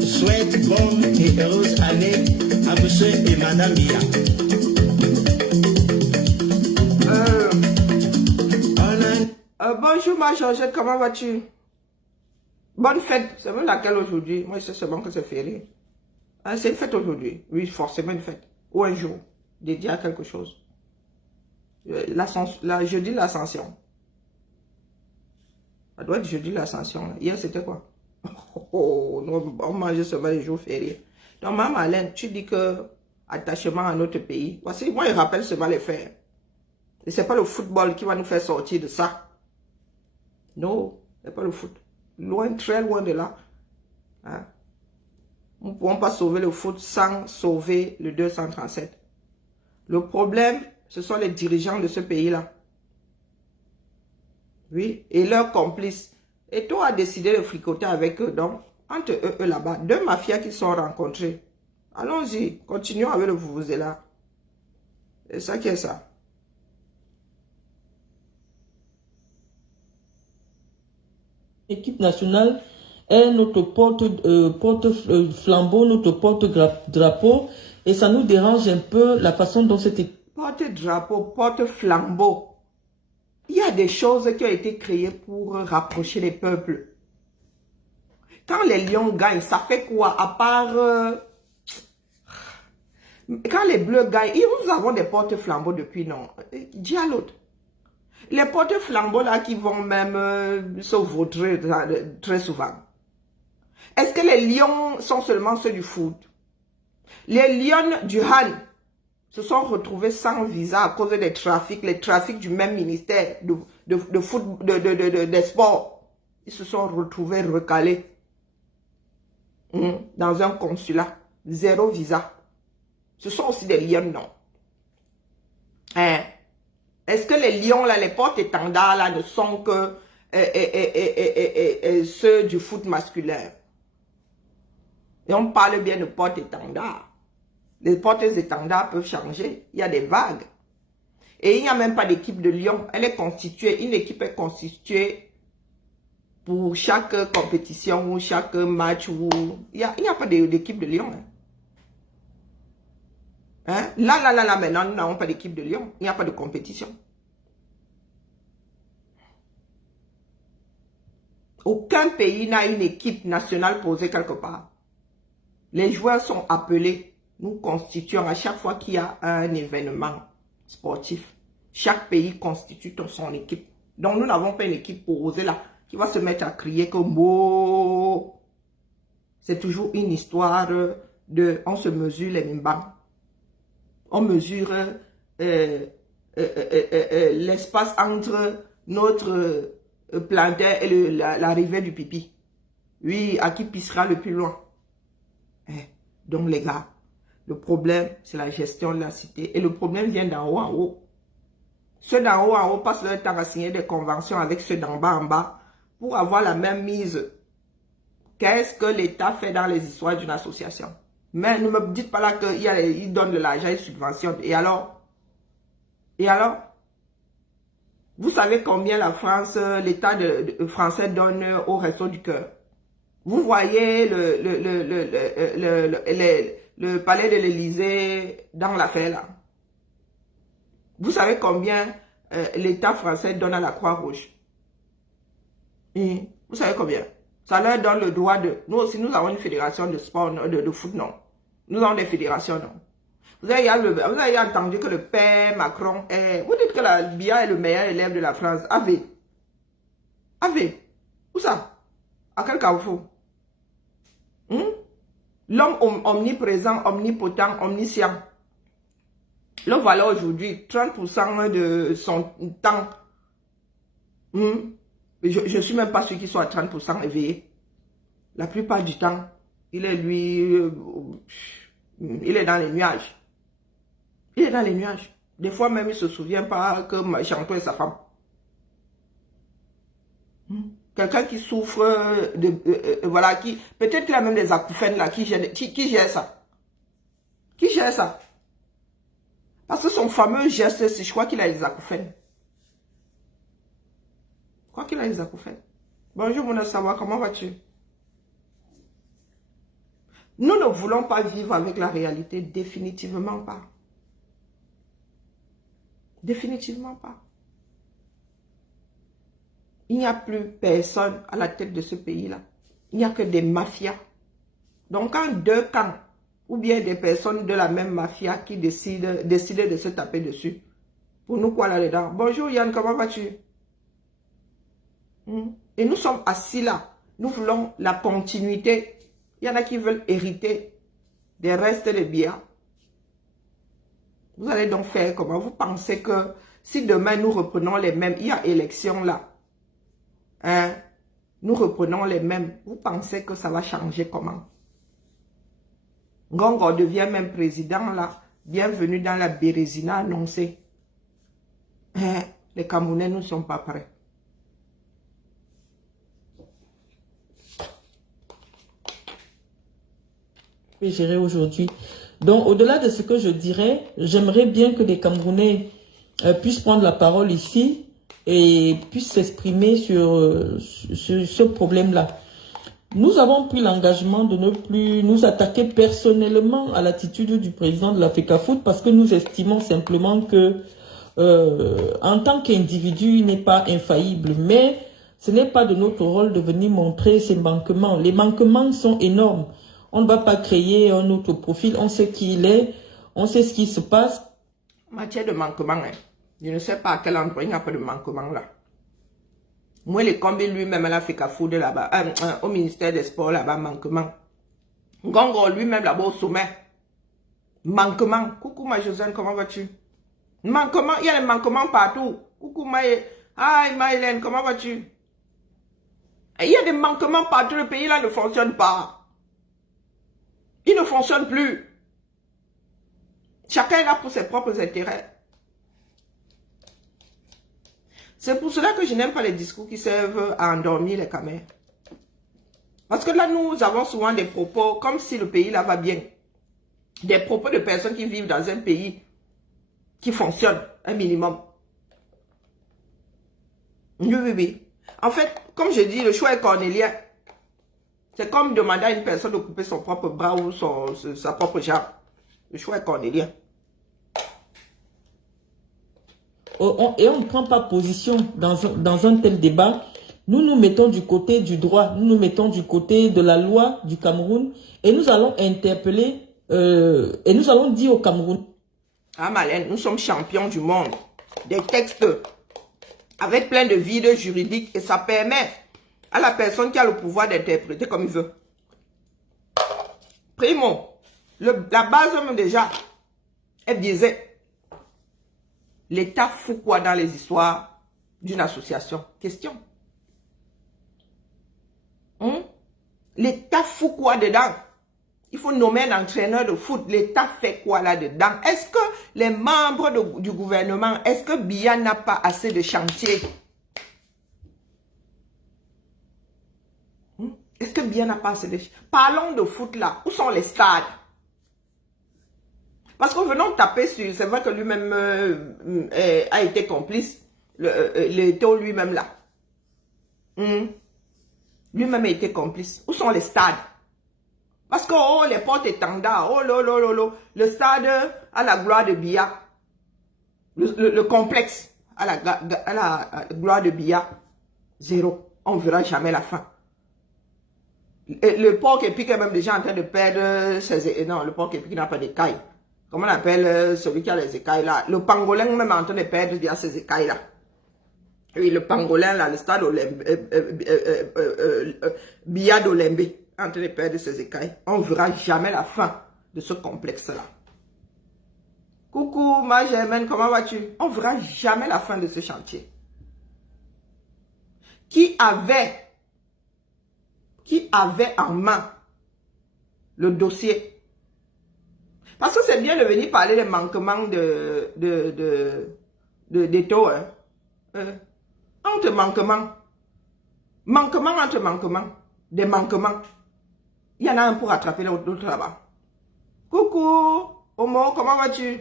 souhaite bonne et heureuse année à monsieur et madame Mia. Bonjour ma Georgette, comment vas-tu? Bonne fête, c'est même laquelle aujourd'hui? Moi je sais seulement que c'est férié. C'est une fête aujourd'hui, oui forcément une fête. Ou un jour, dédié à quelque chose. Jeudi de l'Ascension. Ça doit être jeudi de l'Ascension. Hier c'était quoi? On mangeait seulement les jours fériés. Donc maman Alain, tu dis que attachement à notre pays. Voici, moi je rappelle seulement les faits. Et c'est pas le football qui va nous faire sortir de ça. Non, c'est pas le foot. Loin, très loin de là. Nous ne pouvons pas sauver le foot sans sauver le 237. Le problème, ce sont les dirigeants de ce pays-là. Oui, et leurs complices. Et toi a décidé de fricoter avec eux. Donc, entre eux là-bas, 2 mafias qui sont rencontrés. Allons-y, continuons avec le vous-vous-là. C'est ça qui est ça. L'équipe nationale est notre porte-flambeau, notre porte-drapeau. Et ça nous dérange un peu la façon dont c'était... Porte-drapeau, porte-flambeau. Il y a des choses qui ont été créées pour rapprocher les peuples. Quand les lions gagnent, ça fait quoi? À part... Quand les bleus gagnent, nous avons des porte-flambeaux depuis, non? Dis à l'autre. Les porte-flambeaux là qui vont même se vautrer très souvent. Est-ce que les lions sont seulement ceux du foot? Les lions du Han se sont retrouvés sans visa à cause des trafics, les trafics du même ministère des sports. Ils se sont retrouvés recalés dans un consulat. 0 visa. Ce sont aussi des lions, non? Est-ce que les lions, là, les porte-étendards, là, ne sont que ceux du foot masculin? Et on parle bien de porte-étendards. Les porte-étendards peuvent changer. Il y a des vagues. Et il n'y a même pas d'équipe de lions. Elle est constituée, une équipe est constituée pour chaque compétition ou chaque match. Il n'y a pas d'équipe de lions. Là, maintenant, nous n'avons pas d'équipe de Lyon. Il n'y a pas de compétition. Aucun pays n'a une équipe nationale posée quelque part. Les joueurs sont appelés. Nous constituons à chaque fois qu'il y a un événement sportif. Chaque pays constitue son équipe. Donc, nous n'avons pas une équipe posée là qui va se mettre à crier comme beau. C'est toujours une histoire de on se mesure les mimbans. On mesure l'espace entre notre plantain et la rivière du pipi. Oui, à qui pissera le plus loin. Donc les gars, le problème, c'est la gestion de la cité. Et le problème vient d'en haut en haut. Ceux d'en haut en haut passent leur temps à signer des conventions avec ceux d'en bas en bas pour avoir la même mise. Qu'est-ce que l'État fait dans les histoires d'une association? Mais ne me dites pas là qu'il donne de l'argent, il subventionne. Et alors? Et alors? Vous savez combien la France, l'État français donne au Resto du Cœur? Vous voyez le palais de l'Élysée dans l'affaire là. Vous savez combien l'État français donne à la Croix-Rouge? Vous savez combien? Ça leur donne le droit de... Nous aussi, nous avons une fédération de sport, de foot, non. Nous avons des fédérations, non. Vous avez entendu que le père Macron est... Vous dites que la BIA est le meilleur élève de la France. Ave. Où ça? À quel carrefour? L'homme omniprésent, omnipotent, omniscient. Le voilà aujourd'hui, 30% de son temps. Je ne suis même pas sûr qu'il soit à 30% éveillé. La plupart du temps, il est il est dans les nuages. Il est dans les nuages. Des fois même, il ne se souvient pas que Chanto est sa femme. Quelqu'un qui souffre voilà, qui peut-être qu'il a même des acouphènes là, qui gère ça. Qui gère ça? Parce que son fameux geste, je crois qu'il a des acouphènes. Je crois qu'il a des acouphènes. Bonjour mon savoir, comment vas-tu? Nous ne voulons pas vivre avec la réalité, définitivement pas. Définitivement pas. Il n'y a plus personne à la tête de ce pays-là. Il n'y a que des mafias. Donc quand deux camps, ou bien des personnes de la même mafia qui décident de se taper dessus, pour nous quoi là-dedans? Bonjour Yann, comment vas-tu? Et nous sommes assis là. Nous voulons la continuité. Il y en a qui veulent hériter des restes de biens. Vous allez donc faire comment? Vous pensez que si demain nous reprenons les mêmes, il y a élection là, nous reprenons les mêmes, vous pensez que ça va changer comment? Ngongo devient même président là, bienvenue dans la Bérésina annoncée. Les Camerounais ne sont pas prêts. Gérer aujourd'hui. Donc, au-delà de ce que je dirais, j'aimerais bien que les Camerounais puissent prendre la parole ici et puissent s'exprimer sur ce problème-là. Nous avons pris l'engagement de ne plus nous attaquer personnellement à l'attitude du président de la FECAFOOT parce que nous estimons simplement que, en tant qu'individu, il n'est pas infaillible, mais ce n'est pas de notre rôle de venir montrer ses manquements. Les manquements sont énormes. On ne va pas créer un autre profil. On sait qui il est. On sait ce qui se passe. En matière de manquement, je ne sais pas à quel endroit il n'y a pas de manquement là. Moi, les combats lui-même, elle a fait FECAFOOT là-bas, au ministère des Sports là-bas, manquement. Ngongo lui-même là-bas au sommet. Manquement. Coucou ma Josiane, comment vas-tu? Manquement, il y a des manquements partout. Coucou Maï. Hi Maïlène, comment vas-tu? Il y a des manquements partout, le pays là ne fonctionne pas. Il ne fonctionne plus. Chacun est là pour ses propres intérêts. C'est pour cela que je n'aime pas les discours qui servent à endormir les camères. Parce que là, nous avons souvent des propos comme si le pays là va bien. Des propos de personnes qui vivent dans un pays qui fonctionne un minimum. Oui. En fait, comme je dis, le choix est cornélien. C'est comme demander à une personne de couper son propre bras ou sa propre jambe. Le choix est cornélien. Et on ne prend pas position dans un tel débat. Nous nous mettons du côté du droit. Nous nous mettons du côté de la loi du Cameroun. Et nous allons interpeller et nous allons dire au Cameroun. Ah Malène, nous sommes champions du monde. Des textes avec plein de vides juridiques. Et ça permet à la personne qui a le pouvoir d'interpréter comme il veut. Primo, la base même déjà est biaisé. L'État fout quoi dans les histoires d'une association? Question. L'État fout quoi dedans? Il faut nommer un entraîneur de foot. L'État fait quoi là-dedans? Est-ce que les membres du gouvernement, est-ce que Biya n'a pas assez de chantier? Est-ce que Biya n'a pas assez de chantier? Parlons de foot là. Où sont les stades? Parce que venons taper sur... C'est vrai que lui-même a été complice. L'étau lui-même là. Lui-même a été complice. Où sont les stades? Parce que, oh, les portes étendards, oh, le stade à la gloire de Biya, le complexe à la gloire de Biya, zéro. On ne verra jamais la fin. Et le porc épic est même déjà en train de perdre ses... Non, le porc épic n'a pas d'écailles. Comment on appelle celui qui a les écailles là? Le pangolin même est en train de perdre déjà ses écailles là. Oui, le pangolin là, le stade Biya d'Olembe, en train de perdre ses écailles. On ne verra jamais la fin de ce complexe-là. Coucou, ma Germaine, comment vas-tu? On ne verra jamais la fin de ce chantier. Qui avait en main le dossier? Parce que c'est bien de venir parler des manquements des taux. Entre manquements. Manquement entre manquements. Des manquements. Il y en a un pour attraper l'autre là-bas. Coucou, Omo, comment vas-tu?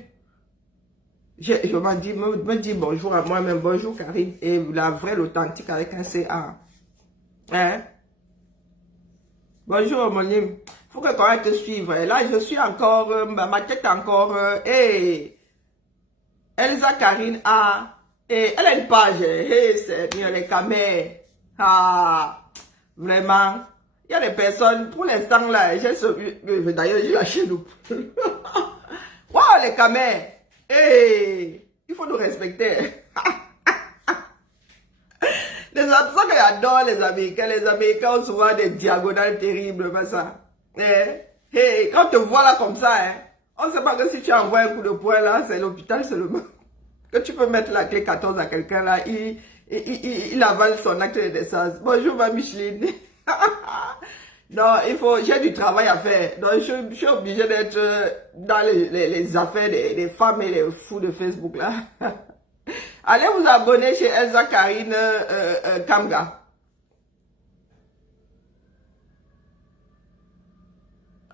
Je me dis bonjour à moi-même. Bonjour Karine. Et la vraie, l'authentique avec un CA. Hein? Bonjour homonyme. Faut que quand même te suivre. Là, je suis encore, ma tête encore. Elsa Karine A. Et elle a une page. C'est mieux les caméras. Vraiment. Il y a des personnes, pour l'instant là, d'ailleurs j'ai lâché le wow, les caméras. Il faut nous respecter. Les absents que j'adore, les Américains ont souvent des diagonales terribles, comme ça. Quand on te voit là comme ça, on ne sait pas que si tu envoies un coup de poing là, c'est l'hôpital seulement. Que tu peux mettre la clé 14 à quelqu'un là, il avale son acte de naissance. Bonjour ma Micheline. Non, j'ai du travail à faire. Donc je suis obligé d'être dans les affaires des femmes et les fous de Facebook là. Allez vous abonner chez Elsa Karine Kamga.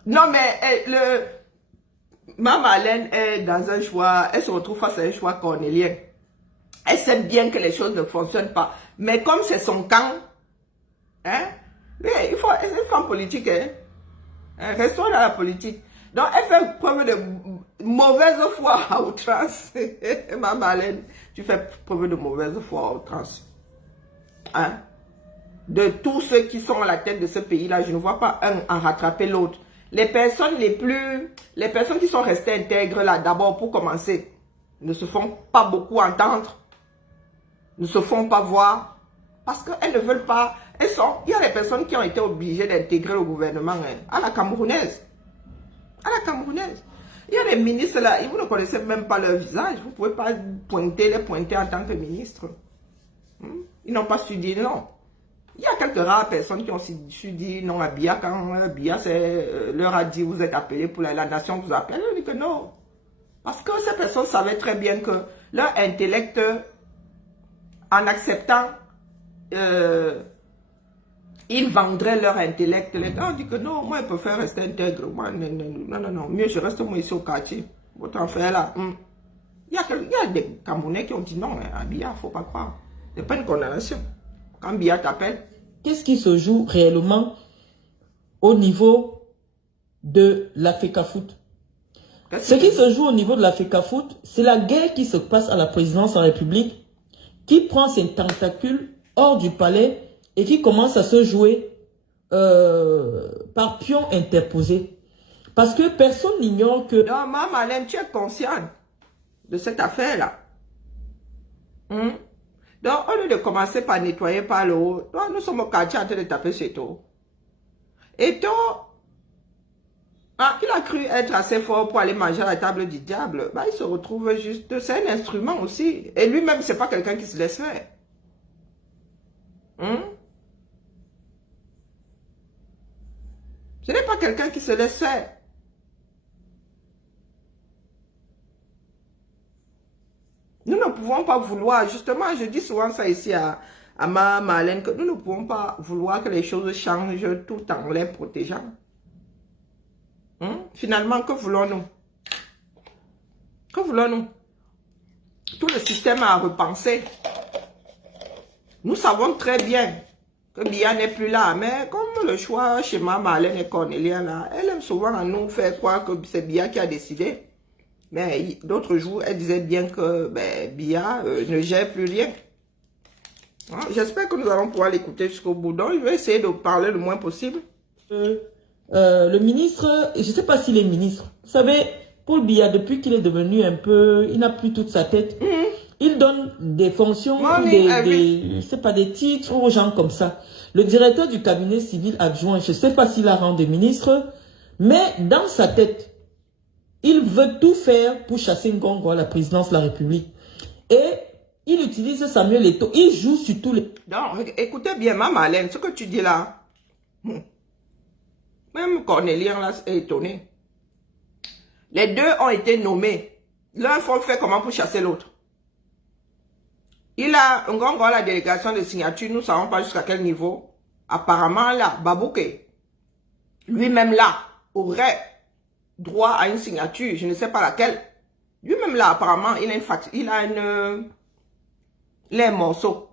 Non mais ma Marlène est dans un choix, elle se retrouve face à un choix cornélien. Elle sait bien que les choses ne fonctionnent pas. Mais comme c'est son camp, il faut être une femme politique. Restons dans la politique. Donc elle fait preuve de mauvaise foi à outrance. Ma Marlène, tu fais preuve de mauvaise foi à outrance. De tous ceux qui sont à la tête de ce pays-là, je ne vois pas un à rattraper l'autre. Les personnes qui sont restées intègres là, d'abord pour commencer, ne se font pas beaucoup entendre, ne se font pas voir, parce qu'elles ne veulent pas, il y a des personnes qui ont été obligées d'intégrer le gouvernement à la camerounaise. À la camerounaise. Il y a des ministres là, vous ne connaissez même pas leur visage, vous ne pouvez pas les pointer en tant que ministre. Ils n'ont pas su dire non. Il y a quelques rares personnes qui ont su dire non à Biya quand Biya leur a dit vous êtes appelés pour la nation vous appelle. Elle dit que non. Parce que ces personnes savaient très bien que leur intellect, en acceptant, ils vendraient leur intellect. Les gens disent que non, moi je préfère rester intègre. Moi, non, mieux je reste moi ici au quartier. Votre faire là. Il y a des Camerounais qui ont dit non, à Biya, il ne faut pas croire. Ce n'est pas une condamnation. Quand Biya t'appelle. Qu'est-ce qui se joue réellement au niveau de la FECAFOOT? Ce qui se joue au niveau de la FECAFOOT, c'est la guerre qui se passe à la présidence en République, qui prend ses tentacules hors du palais et qui commence à se jouer par pion interposé. Parce que personne n'ignore que... Non, Marlène, tu es consciente de cette affaire-là. Donc, au lieu de commencer par nettoyer par le haut, nous sommes au quartier en train de taper sur toi. Et toi, Ah, il a cru être assez fort pour aller manger à la table du diable. Bah, il se retrouve juste... C'est un instrument aussi. Et lui-même, c'est pas quelqu'un qui se laisse faire. Ce n'est pas quelqu'un qui se laisse faire. Nous ne pouvons pas vouloir, justement, je dis souvent ça ici à ma Marlène, que nous ne pouvons pas vouloir que les choses changent tout en les protégeant. Finalement, que voulons-nous? Que voulons-nous? Tout le système a repensé. Nous savons très bien que Bia n'est plus là, mais comme le choix chez ma Marlène et Cornélia, là, elle aime souvent à nous faire croire que c'est Bia qui a décidé. Mais d'autres jours, elle disait bien que Bia ne gère plus rien. J'espère que nous allons pouvoir l'écouter jusqu'au bout. Donc, je vais essayer de parler le moins possible. Le ministre, je ne sais pas s'il est ministre. Vous savez, Paul Biya, depuis qu'il est devenu un peu... Il n'a plus toute sa tête. Il donne des fonctions, je sais pas, des titres aux gens comme ça. Le directeur du cabinet civil adjoint, je ne sais pas s'il a rang de ministre, mais dans sa tête, il veut tout faire pour chasser Ngongo à la présidence de la République. Et il utilise Samuel Eto'o. Il joue sur tous les... Donc, écoutez bien, ma Marlène, ce que tu dis là. Même Cornélien là est étonné. Les deux ont été nommés. L'un faut faire comment pour chasser l'autre. Il a Ngongo la délégation de signature, nous ne savons pas jusqu'à quel niveau. Apparemment là, Babouké, lui-même là, aurait droit à une signature, je ne sais pas laquelle. Lui-même là, apparemment, il a un morceau.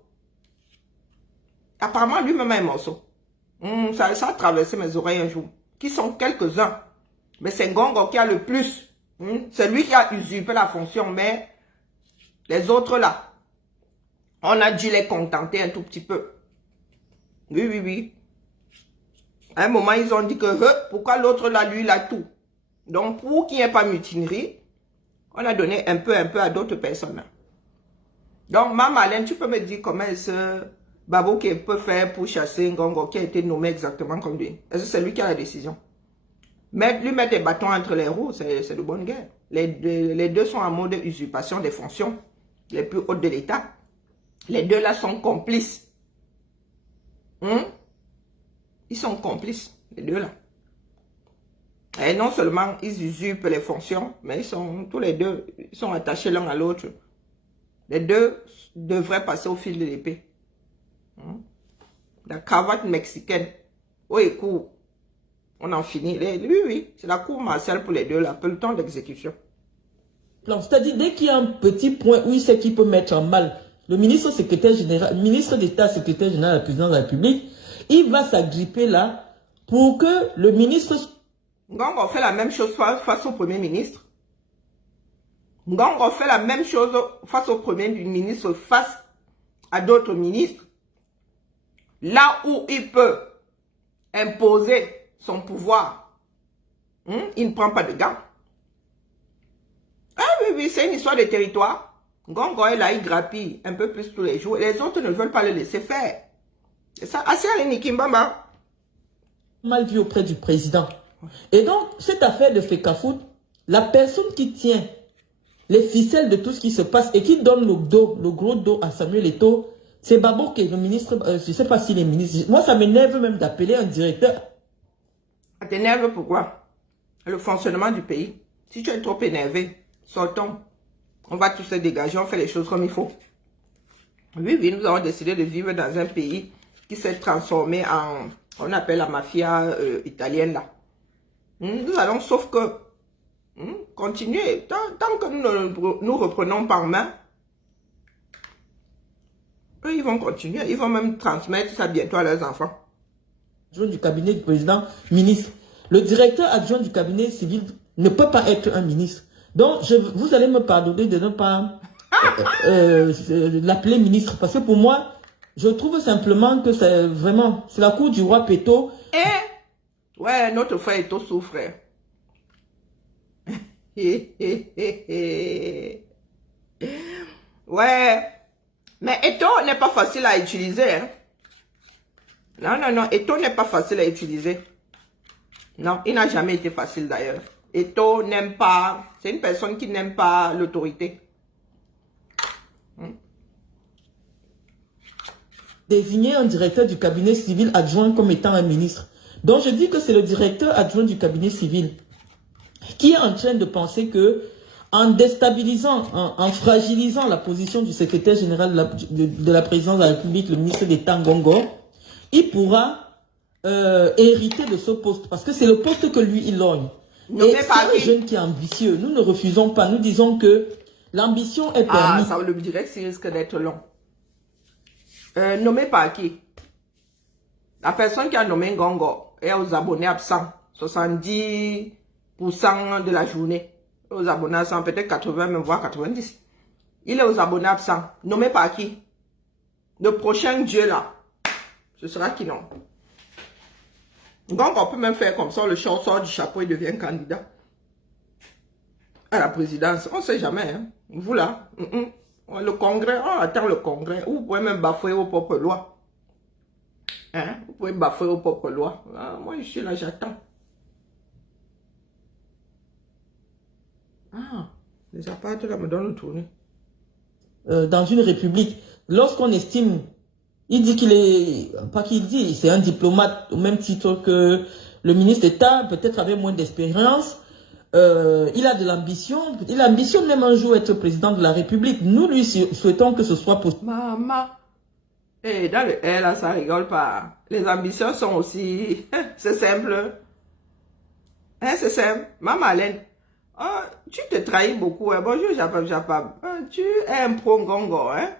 Apparemment, lui-même a un morceau. Ça a traversé mes oreilles un jour. Qui sont quelques-uns. Mais c'est Ngongo qui a le plus. C'est lui qui a usurpé la fonction, mais les autres là, on a dû les contenter un tout petit peu. Oui, oui, oui. À un moment, ils ont dit que pourquoi l'autre là, lui, il a tout. Donc, pour qu'il n'y ait pas mutinerie, on a donné un peu à d'autres personnes. Donc, ma Marlène, tu peux me dire comment est-ce Babouké peut faire pour chasser Ngongo qui a été nommé exactement comme lui? Est-ce que c'est lui qui a la décision? Lui mettre des bâtons entre les roues, c'est de bonne guerre. Les deux sont en mode usurpation des fonctions les plus hautes de l'État. Les deux là sont complices. Ils sont complices, les deux là. Et non seulement ils usurpent les fonctions, mais ils sont tous les deux, ils sont attachés l'un à l'autre. Les deux devraient passer au fil de l'épée. La cravate mexicaine. Oh, écoute, on en finit. Oui, c'est la cour martiale pour les deux là, peu le temps d'exécution. C'est-à-dire, dès qu'il y a un petit point où il sait qu'il peut mettre en mal le ministre secrétaire général, ministre d'État, secrétaire général de la présidence de la République, il va s'agripper là pour que le ministre... Ngongo fait la même chose face au Premier ministre. Ngongo fait la même chose face au Premier ministre, face à d'autres ministres. Là où il peut imposer son pouvoir, il ne prend pas de gants. Ah oui, c'est une histoire de territoire. Ngongo est là, il grappille un peu plus tous les jours. Les autres ne veulent pas le laisser faire. C'est ça, assez Nikimbamba. Mal vu auprès du président. Et donc, cette affaire de Fecafoot, la personne qui tient les ficelles de tout ce qui se passe et qui donne le gros dos à Samuel Eto'o, c'est Babouké, le ministre, je ne sais pas s'il est ministre. Moi, ça m'énerve même d'appeler un directeur. Ça t'énerve pourquoi? Le fonctionnement du pays. Si tu es trop énervé, sortons. On va tous se dégager, on fait les choses comme il faut. Oui, nous avons décidé de vivre dans un pays qui s'est transformé en, on appelle la mafia italienne là. Nous allons, sauf que, continuer. Tant que nous reprenons par main, eux, ils vont continuer. Ils vont même transmettre ça bientôt à leurs enfants. Adjoint du cabinet du président, ministre. Le directeur adjoint du cabinet civil ne peut pas être un ministre. Donc, vous allez me pardonner de ne pas l'appeler ministre. Parce que pour moi, je trouve simplement que c'est vraiment, c'est la cour du roi Péto. Ouais, notre frère Eto'o souffre. Ouais. Mais Eto'o n'est pas facile à utiliser. Hein? Non. Eto'o n'est pas facile à utiliser. Non, il n'a jamais été facile d'ailleurs. Eto'o n'aime pas, c'est une personne qui n'aime pas l'autorité. Désigner un directeur du cabinet civil adjoint comme étant un ministre. Donc je dis que c'est le directeur adjoint du cabinet civil qui est en train de penser que en déstabilisant, en fragilisant la position du secrétaire général de la présidence de la République, le ministre d'État Ngongo, il pourra hériter de ce poste parce que c'est le poste que lui il logne. Et c'est un jeune qui est ambitieux. Nous ne refusons pas. Nous disons que l'ambition est permise. Ah, ça le direct, il risque d'être long. Nommé par qui? La personne qui a nommé Ngongo est aux abonnés absents. 70% de la journée. Aux abonnés absents, peut-être 80, même voire 90. Il est aux abonnés absents. Nommé par qui? Le prochain Dieu là. Ce sera qui non? Ngongo peut même faire comme ça, le chat sort du chapeau et devient candidat à la présidence. On ne sait jamais. Hein. Vous là. Le congrès, on attend le congrès. Vous pouvez même bafouer vos propres lois. Hein? Vous pouvez bafouer vos propres lois. Ah, moi, je suis là, j'attends. Ah, les appartements là me donnent le tourner. Dans une république, lorsqu'on estime, il dit qu'il est, pas qu'il dit, c'est un diplomate au même titre que le ministre d'État, peut-être avec moins d'expérience. Il a de l'ambition, il ambitionne même un jour être président de la République. Nous lui souhaitons que ce soit possible. Maman, et dans le R là, ça rigole pas. Les ambitions sont aussi, c'est simple. Hein, c'est simple. Maman Alain, oh, tu te trahis beaucoup. Hein? Bonjour, Japab. Tu es un pro Ngongo, hein?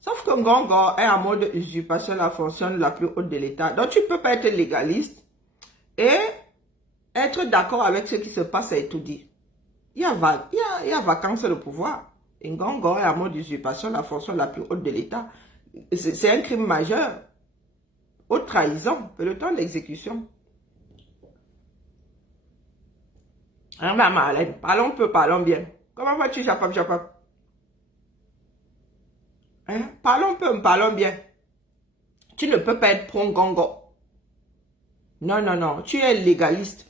Sauf que Ngongo est en mode usurpation de la fonction la plus haute de l'État. Donc tu peux pas être légaliste et être d'accord avec ce qui se passe à Etoudi. Il y a vacance de pouvoir. Et Ngongo est en mode usurpation de la fonction la plus haute de l'État. C'est un crime majeur. Haute trahison. Le temps de l'exécution. Hein, maman Alain, parlons peu, parlons bien. Comment vas-tu, Japab? Hein? Parlons peu, parlons bien. Tu ne peux pas être pro-Ngongo. Non. Tu es légaliste.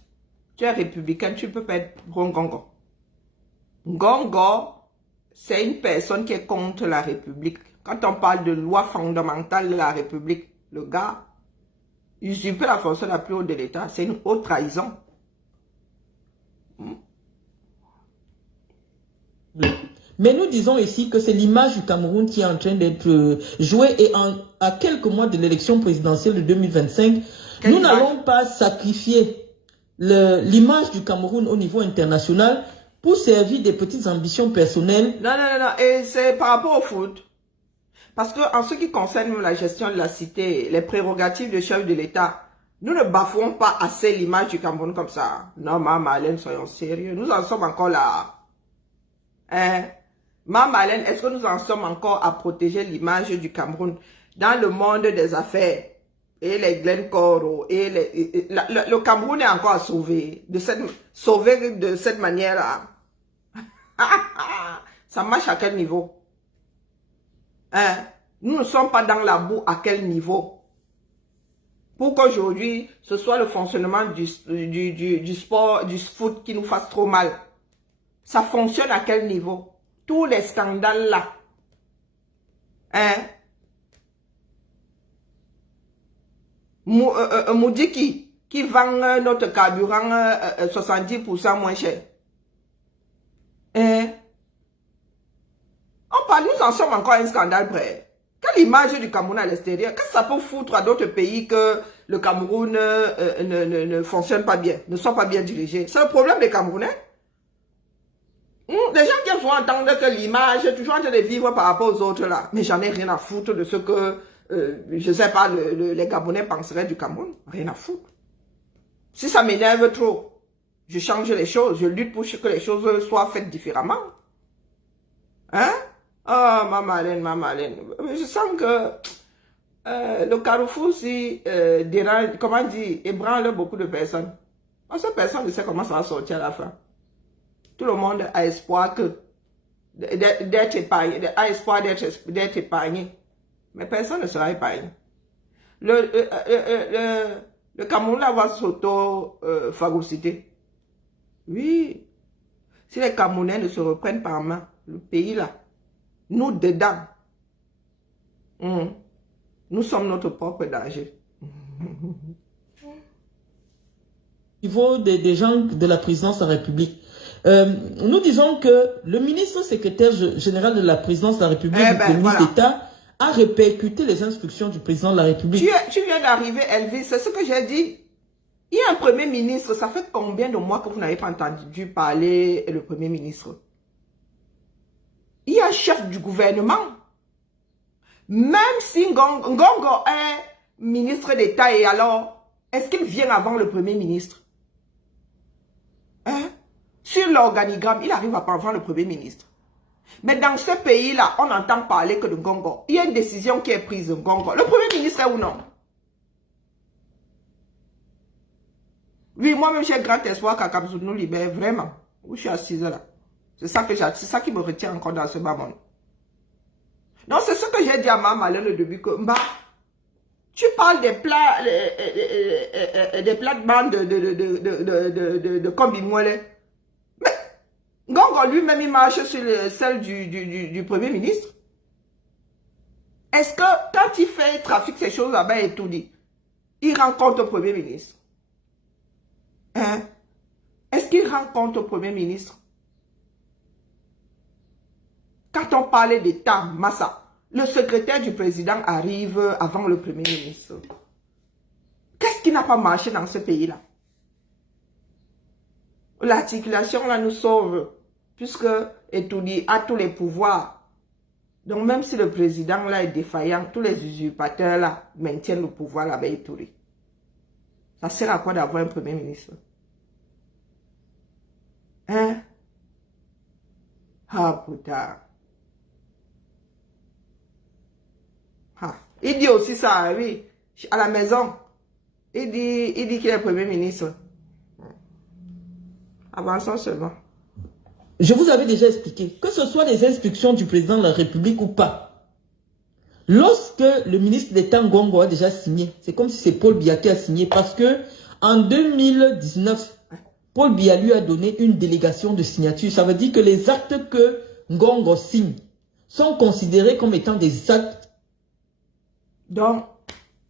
Tu es républicain. Tu ne peux pas être pro-Ngongo. Ngongo, c'est une personne qui est contre la République. Quand on parle de loi fondamentale de la République, le gars usurpe la fonction la plus haute de l'État. C'est une haute trahison. Mais nous disons ici que c'est l'image du Cameroun qui est en train d'être jouée et à quelques mois de l'élection présidentielle de 2025, nous n'allons pas sacrifier l'image du Cameroun au niveau international pour servir des petites ambitions personnelles. Non. Et c'est par rapport au foot. Parce que en ce qui concerne la gestion de la cité, les prérogatives de chef de l'État, nous ne bafouons pas assez l'image du Cameroun comme ça. Non, Maman Alain, soyons sérieux. Nous en sommes encore là. Hein? Maman Alain, est-ce que nous en sommes encore à protéger l'image du Cameroun dans le monde des affaires? Et les Glencore, et le Cameroun est encore à sauver. Sauver de cette manière-là. Ça marche à quel niveau? Hein? Nous ne sommes pas dans la boue à quel niveau? Pour qu'aujourd'hui, ce soit le fonctionnement du sport, du foot qui nous fasse trop mal. Ça fonctionne à quel niveau? Tous les scandales là. Hein? Moudiki, qui vend notre carburant 70% moins cher. Hein? Nous en sommes encore à un scandale près. Quelle image du Cameroun à l'extérieur? Qu'est-ce que ça peut foutre à d'autres pays que le Cameroun ne fonctionne pas bien, ne soit pas bien dirigé? C'est le problème des Camerounais. Les gens qui vont entendre que l'image est toujours en train de vivre par rapport aux autres là. Mais j'en ai rien à foutre de ce que, je sais pas, les Gabonais penseraient du Cameroun. Rien à foutre. Si ça m'énerve trop, je change les choses. Je lutte pour que les choses soient faites différemment. Hein? Oh, Maman Alain. Je sens que le Carrefour, si dérange, comment dire, ébranle beaucoup de personnes. Parce que personne ne sait comment ça va sortir à la fin. Tout le monde a espoir d'être épargné, a espoir d'être épargné. Mais personne ne sera épargné. Le Cameroun là va s'auto-phagocyter. Oui. Si les Camerounais ne se reprennent pas en main, le pays là, nous dedans, nous sommes notre propre danger. Au niveau des gens de la présidence de la République, nous disons que le ministre secrétaire général de la présidence de la République, le ministre d'État, a répercuté les instructions du président de la République. Tu viens d'arriver, Elvis, c'est ce que j'ai dit. Il y a un premier ministre, ça fait combien de mois que vous n'avez pas entendu parler le premier ministre? Il y a un chef du gouvernement. Même si Ngongo est ministre d'État, et alors, est-ce qu'il vient avant le premier ministre? Hein? Sur l'organigramme, il arrive avant le premier ministre. Mais dans ce pays-là, on n'entend parler que de Ngongo. Il y a une décision qui est prise de Ngongo. Le premier ministre est où non? Oui, moi-même, j'ai grand espoir qu'Akabzou nous libère, vraiment. Où je suis assise là. C'est ça qui me retient encore dans ce bas monde. Donc, c'est ce que j'ai dit à ma malheur au début, que tu parles des plats, des plates-bandes de Kombimouele. Mais, Ngongo lui-même, il marche sur celle du Premier ministre. Est-ce que, quand il fait trafic, ces choses là-bas et tout dit, il rencontre le Premier ministre? Hein? Est-ce qu'il rencontre le Premier ministre? Quand on parlait d'État, Massa, le secrétaire du président arrive avant le Premier ministre. Qu'est-ce qui n'a pas marché dans ce pays-là? L'articulation là nous sauve, puisque Etoudi a tous les pouvoirs. Donc même si le président là est défaillant, tous les usurpateurs là maintiennent le pouvoir là-bas Etoudi. Ça sert à quoi d'avoir un Premier ministre? Hein? Ah putain. Ah. Il dit aussi ça, oui, à la maison. Il dit qu'il est Premier ministre. Avançons seulement. Je vous avais déjà expliqué, que ce soit les instructions du président de la République ou pas, lorsque le ministre d'État Ngongo a déjà signé, c'est comme si c'est Paul Biya qui a signé, parce que en 2019, Paul Biya lui a donné une délégation de signature. Ça veut dire que les actes que Ngongo signe sont considérés comme étant des actes. Donc,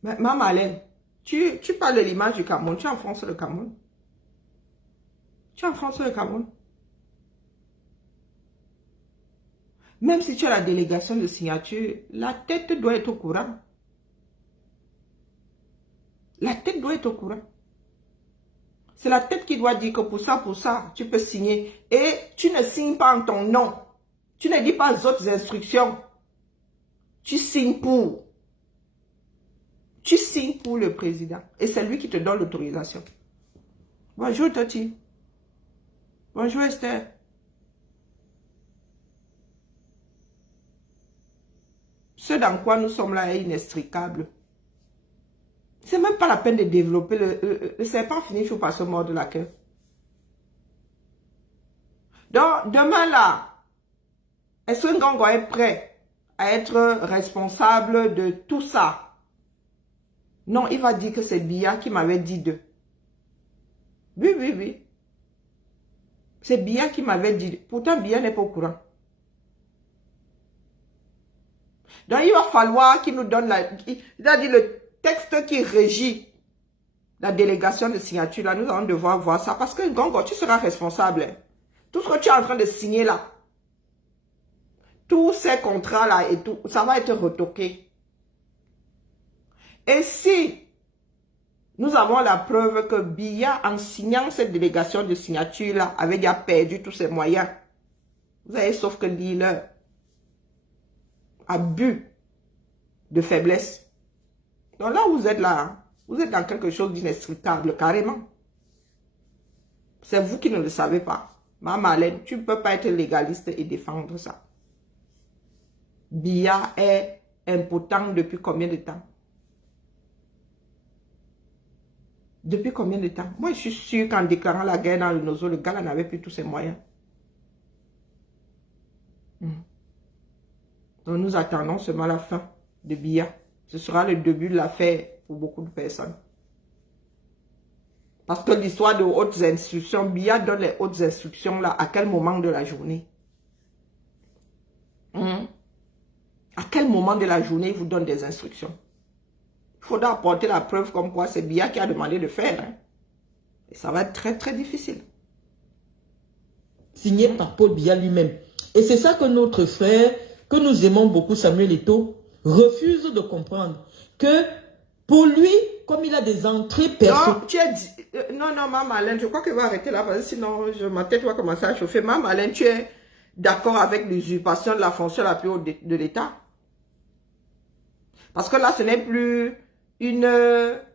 ma Malène, tu parles de l'image du Cameroun, tu enfonces le Cameroun. Tu enfonces le Cameroun. Même si tu as la délégation de signature, la tête doit être au courant. La tête doit être au courant. C'est la tête qui doit dire que pour ça, tu peux signer. Et tu ne signes pas en ton nom. Tu ne dis pas les autres instructions. Tu signes pour. Tu signes pour le président. Et c'est lui qui te donne l'autorisation. Bonjour Tati. Bonjour Esther. Ce dans quoi nous sommes là est inextricable. C'est même pas la peine de développer. Le serpent finit toujours par se mordre la queue. Donc, demain là, est-ce que Ngongo est prêt à être responsable de tout ça? Non, il va dire que c'est Biya qui m'avait dit d'eux. Oui. C'est Biya qui m'avait dit. Pourtant, Biya n'est pas au courant. Donc, il va falloir qu'il nous donne c'est-à-dire le texte qui régit la délégation de signature. Là, nous allons devoir voir ça. Parce que, Ngongo, tu seras responsable. Hein. Tout ce que tu es en train de signer là, tous ces contrats là et tout, ça va être retoqué. Et si nous avons la preuve que Biya, en signant cette délégation de signature là, avait déjà perdu tous ses moyens, vous avez sauf que l'île abus de faiblesse. Donc là, vous êtes là, vous êtes dans quelque chose d'inextricable, carrément. C'est vous qui ne le savez pas. Ma Marlène, tu ne peux pas être légaliste et défendre ça. Biya est impotent depuis combien de temps? Depuis combien de temps? Moi, je suis sûre qu'en déclarant la guerre dans le Nozo, le gars là n'avait plus tous ses moyens. Donc, nous attendons seulement la fin de Biya. Ce sera le début de l'affaire pour beaucoup de personnes. Parce que l'histoire de hautes instructions, Biya donne les hautes instructions là, à quel moment de la journée? À quel moment de la journée il vous donne des instructions? Il faudra apporter la preuve comme quoi c'est Biya qui a demandé de faire. Hein. Et ça va être très très difficile. Signé par Paul Biya lui-même. Et c'est ça que notre frère, que nous aimons beaucoup, Samuel Eto'o, refuse de comprendre. Que pour lui, comme il a des entrées personnelles... Non, Maman Alain, je crois que je vais arrêter là, parce que sinon ma tête va commencer à chauffer. Maman Alain, tu es d'accord avec l'usurpation de la fonction la plus haute de l'État? Parce que là, ce n'est plus une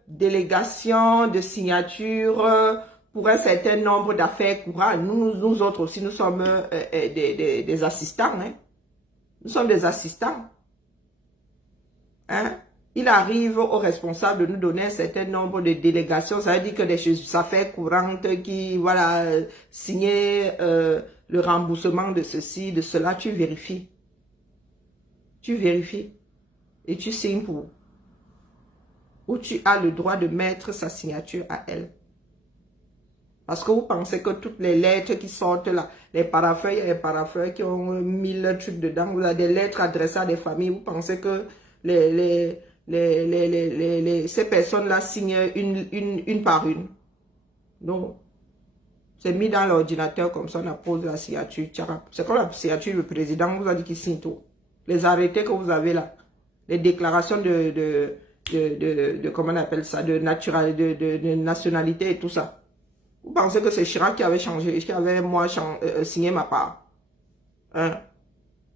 délégation de signature pour un certain nombre d'affaires courantes. Nous autres aussi, nous sommes des assistants. Hein? Nous sommes des assistants. Hein? Il arrive aux responsables de nous donner un certain nombre de délégations. Ça veut dire que des affaires courantes qui, voilà, signer le remboursement de ceci, de cela, tu vérifies. Tu vérifies. Et tu signes pour. Ou tu as le droit de mettre sa signature à elle. Parce que vous pensez que toutes les lettres qui sortent là, les parafeuilles qui ont 1000 trucs dedans, vous avez des lettres adressées à des familles, vous pensez que ces personnes-là signent une par une. Donc, c'est mis dans l'ordinateur comme ça, on appose la signature. C'est comme la signature du président, vous a dit qu'il signe tout. Les arrêtés que vous avez là, les déclarations de comment on appelle ça, de nationalité et tout ça. Vous pensez que c'est Chirac qui avait changé, qui avait moi signé ma part. Hein?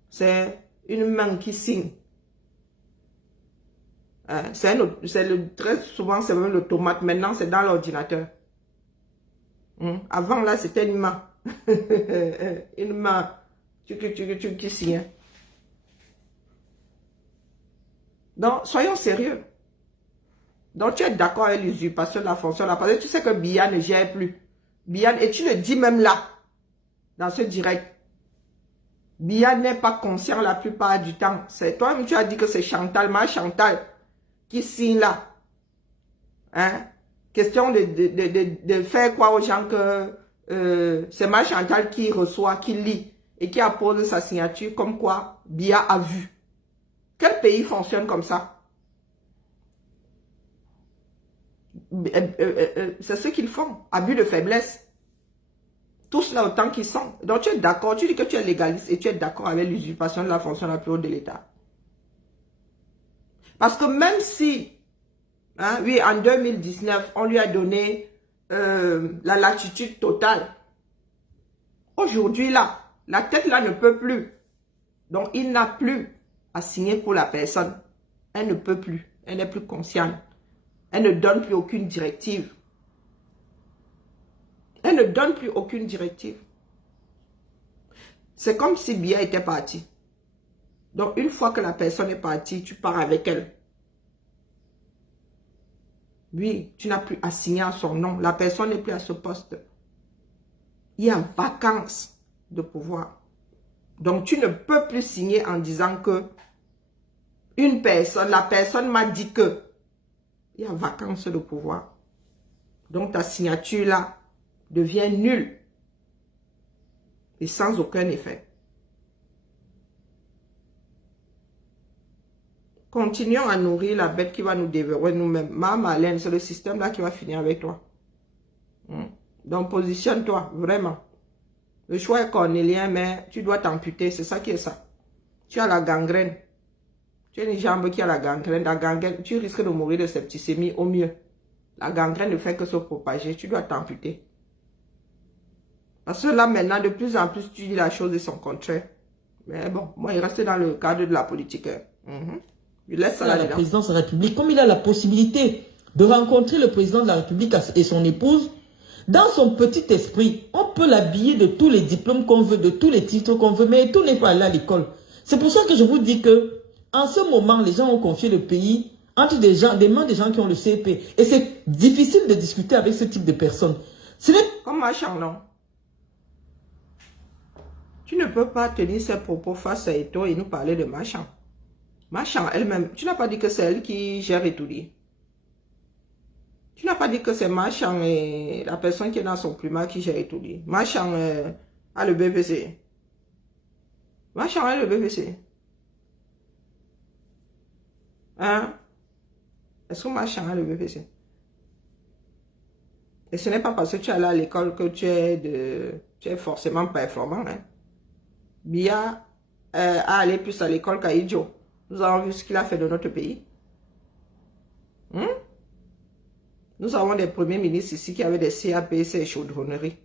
C'est une main qui signe. Hein? Très souvent, c'est même l'automate. Maintenant, c'est dans l'ordinateur. Avant, là, c'était une main. Une main qui signe. Donc, soyons sérieux. Donc, tu es d'accord avec l'usurpation de la fonction là, parce que tu sais que Biya ne gère plus. Biya, et tu le dis même là, dans ce direct. Biya n'est pas conscient la plupart du temps. C'est toi-même, tu as dit que c'est Chantal, ma Chantal, qui signe là. Hein? Question de faire quoi aux gens que c'est ma Chantal qui reçoit, qui lit, et qui appose sa signature comme quoi Biya a vu. Quel pays fonctionne comme ça? C'est ce qu'ils font, abus de faiblesse. Tous là autant qu'ils sont. Donc tu es d'accord, tu dis que tu es légaliste et tu es d'accord avec l'usurpation de la fonction la plus haute de l'État. Parce que même si, hein, oui, en 2019, on lui a donné la latitude totale. Aujourd'hui là, la tête là ne peut plus. Donc il n'a plus à signer pour la personne. Elle ne peut plus, elle n'est plus consciente. Elle ne donne plus aucune directive. Elle ne donne plus aucune directive. C'est comme si Biya était parti. Donc, une fois que la personne est partie, tu pars avec elle. Oui, tu n'as plus à signer à son nom. La personne n'est plus à ce poste. Il y a vacance de pouvoir. Donc, tu ne peux plus signer en disant que la personne m'a dit que. Il y a vacance de pouvoir. Donc ta signature là devient nulle. Et sans aucun effet. Continuons à nourrir la bête qui va nous dévorer nous-mêmes. Maman Alain, c'est le système là qui va finir avec toi. Donc positionne-toi, vraiment. Le choix est cornélien, mais tu dois t'amputer. C'est ça qui est ça. Tu as la gangrène. Tu as une jambe qui a la gangrène. La gangrène, tu risques de mourir de septicémie au mieux. La gangrène ne fait que se propager. Tu dois t'amputer. Parce que là, maintenant, de plus en plus, tu dis la chose et son contraire. Mais bon, moi, il reste dans le cadre de la politique. Il laisse ça là-dedans. La présidence de la République, comme il a la possibilité de rencontrer le président de la République et son épouse, dans son petit esprit, on peut l'habiller de tous les diplômes qu'on veut, de tous les titres qu'on veut, mais tout n'est pas allé à l'école. C'est pour ça que je vous dis que en ce moment, les gens ont confié le pays entre des mains des gens qui ont le CEP. Et c'est difficile de discuter avec ce type de personnes. Comme Machan, non. Tu ne peux pas tenir ses propos face à Eto'o et nous parler de Machan. Machan elle-même, tu n'as pas dit que c'est elle qui gère Eto'o. Tu n'as pas dit que c'est Marchand et la personne qui est dans son plumard qui gère tout dit. Marchand a le BPC. Marchand a le BPC. Hein? Est-ce que Marchand a le BPC? Et ce n'est pas parce que tu es allé à l'école que tu es forcément performant. Hein? Bia a allé plus à l'école qu'Aïdjo. Nous avons vu ce qu'il a fait de notre pays. Nous avons des premiers ministres ici qui avaient des CAPC et chaudronneries.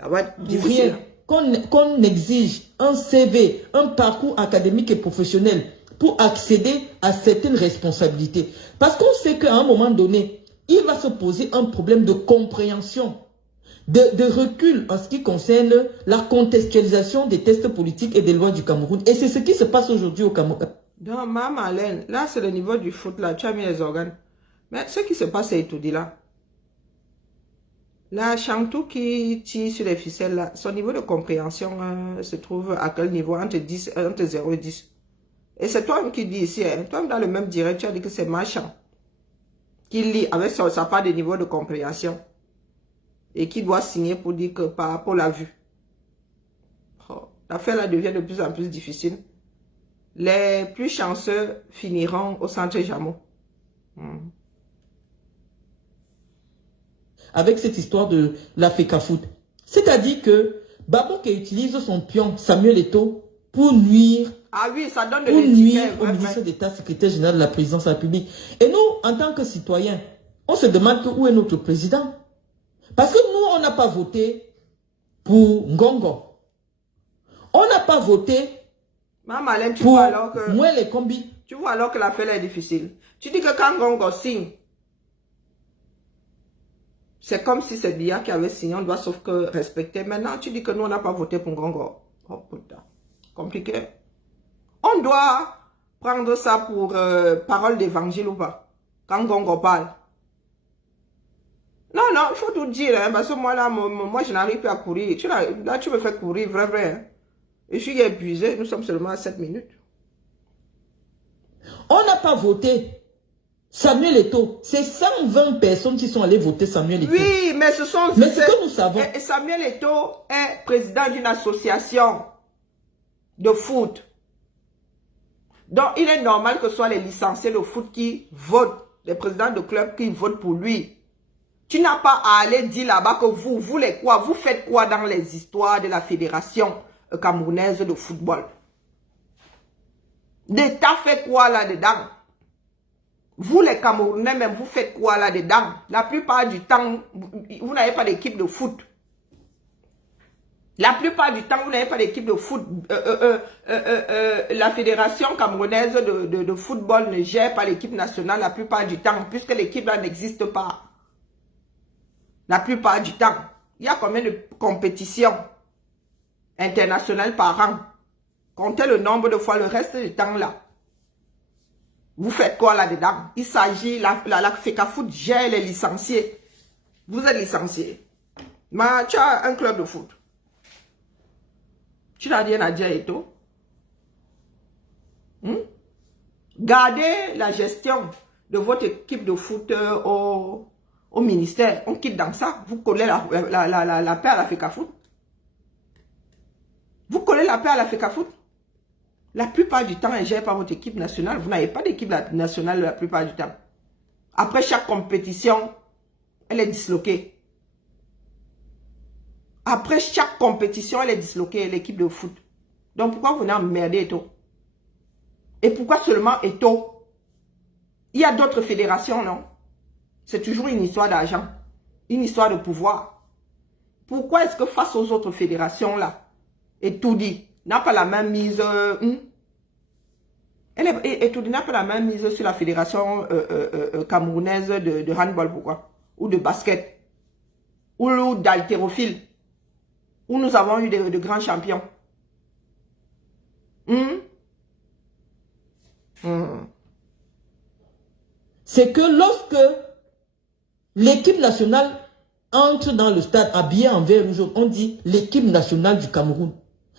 Ça va être difficile. Qu'on exige un CV, un parcours académique et professionnel pour accéder à certaines responsabilités. Parce qu'on sait qu'à un moment donné, il va se poser un problème de compréhension, de recul en ce qui concerne la contextualisation des tests politiques et des lois du Cameroun. Et c'est ce qui se passe aujourd'hui au Cameroun. Donc, ma Marlène, là, c'est le niveau du foot, là. Tu as mis les organes. Mais ce qui se passe, c'est étudié, là. Là, Chantou qui tire sur les ficelles, là, son niveau de compréhension se trouve à quel niveau? Entre 0 et 10. Et c'est toi qui dis ici, hein, toi dans le même direct, tu as dit que c'est Marchand qui lit avec sa part de niveau de compréhension et qui doit signer pour dire que par rapport à la vue. Oh, l'affaire là devient de plus en plus difficile. Les plus chanceux finiront au centre Jameau. Avec cette histoire de la FECAFOOT. C'est-à-dire que Babouke utilise son pion Samuel Eto'o pour nuire, ah oui, ça donne de l'étiquette au ministre d'État, secrétaire général de la présidence de la République. Et nous, en tant que citoyens, on se demande où est notre président. Parce que nous, on n'a pas voté pour Ngongo. On n'a pas voté Maman, tu pour vois alors que... moi les combis. Tu vois alors que l'affaire est difficile. Tu dis que quand Ngongo signe, c'est comme si c'est Bia qui avait signé, on doit sauf que respecter. Maintenant, tu dis que nous, on n'a pas voté pour Ngongo. Oh putain, compliqué. On doit prendre ça pour parole d'évangile ou pas? Quand Ngongo parle. Non, non, il faut tout dire, hein, parce que moi, là, moi, je n'arrive plus à courir. Là, tu me fais courir, vrai. Hein. Et je suis épuisé, nous sommes seulement à 7 minutes. On n'a pas voté Samuel Eto'o. C'est 120 personnes qui sont allées voter Samuel Eto'o. Oui, mais ce sont... Mais ce que nous savons... Et Samuel Eto'o est président d'une association de foot. Donc, il est normal que ce soit les licenciés de foot qui votent, les présidents de club qui votent pour lui. Tu n'as pas à aller dire là-bas que vous voulez quoi, vous faites quoi dans les histoires de la fédération camerounaise de football. L'État fait quoi là-dedans? Vous les Camerounais même, vous faites quoi là-dedans? La plupart du temps, vous n'avez pas d'équipe de foot. La plupart du temps, vous n'avez pas d'équipe de foot. La fédération camerounaise de football ne gère pas l'équipe nationale la plupart du temps, puisque l'équipe là n'existe pas. La plupart du temps. Il y a combien de compétitions internationales par an? Comptez le nombre de fois le reste du temps là. Vous faites quoi là-dedans? Il s'agit, la FECAFOOT gère les licenciés. Vous êtes licencié. Mais tu as un club de foot. Tu n'as rien à dire et tout. Gardez la gestion de votre équipe de foot au ministère. On quitte dans ça. Vous collez la paix à la FECAFOOT. Vous collez la paix à la FECAFOOT. La plupart du temps, elle ne gère pas votre équipe nationale. Vous n'avez pas d'équipe nationale la plupart du temps. Après chaque compétition, elle est disloquée. Après chaque compétition, elle est disloquée, l'équipe de foot. Donc pourquoi vous n'emmerdez Eto'o? Et pourquoi seulement Eto'o? Il y a d'autres fédérations, non? C'est toujours une histoire d'argent. Une histoire de pouvoir. Pourquoi est-ce que face aux autres fédérations là, Eto'o n'a pas la même mise... Eto'o n'a pas la même mise sur la fédération camerounaise de handball, pourquoi? Ou de basket. Ou d'haltérophile. Où nous avons eu de grands champions. C'est que lorsque l'équipe nationale entre dans le stade habillée en vert rouge, on dit l'équipe nationale du Cameroun.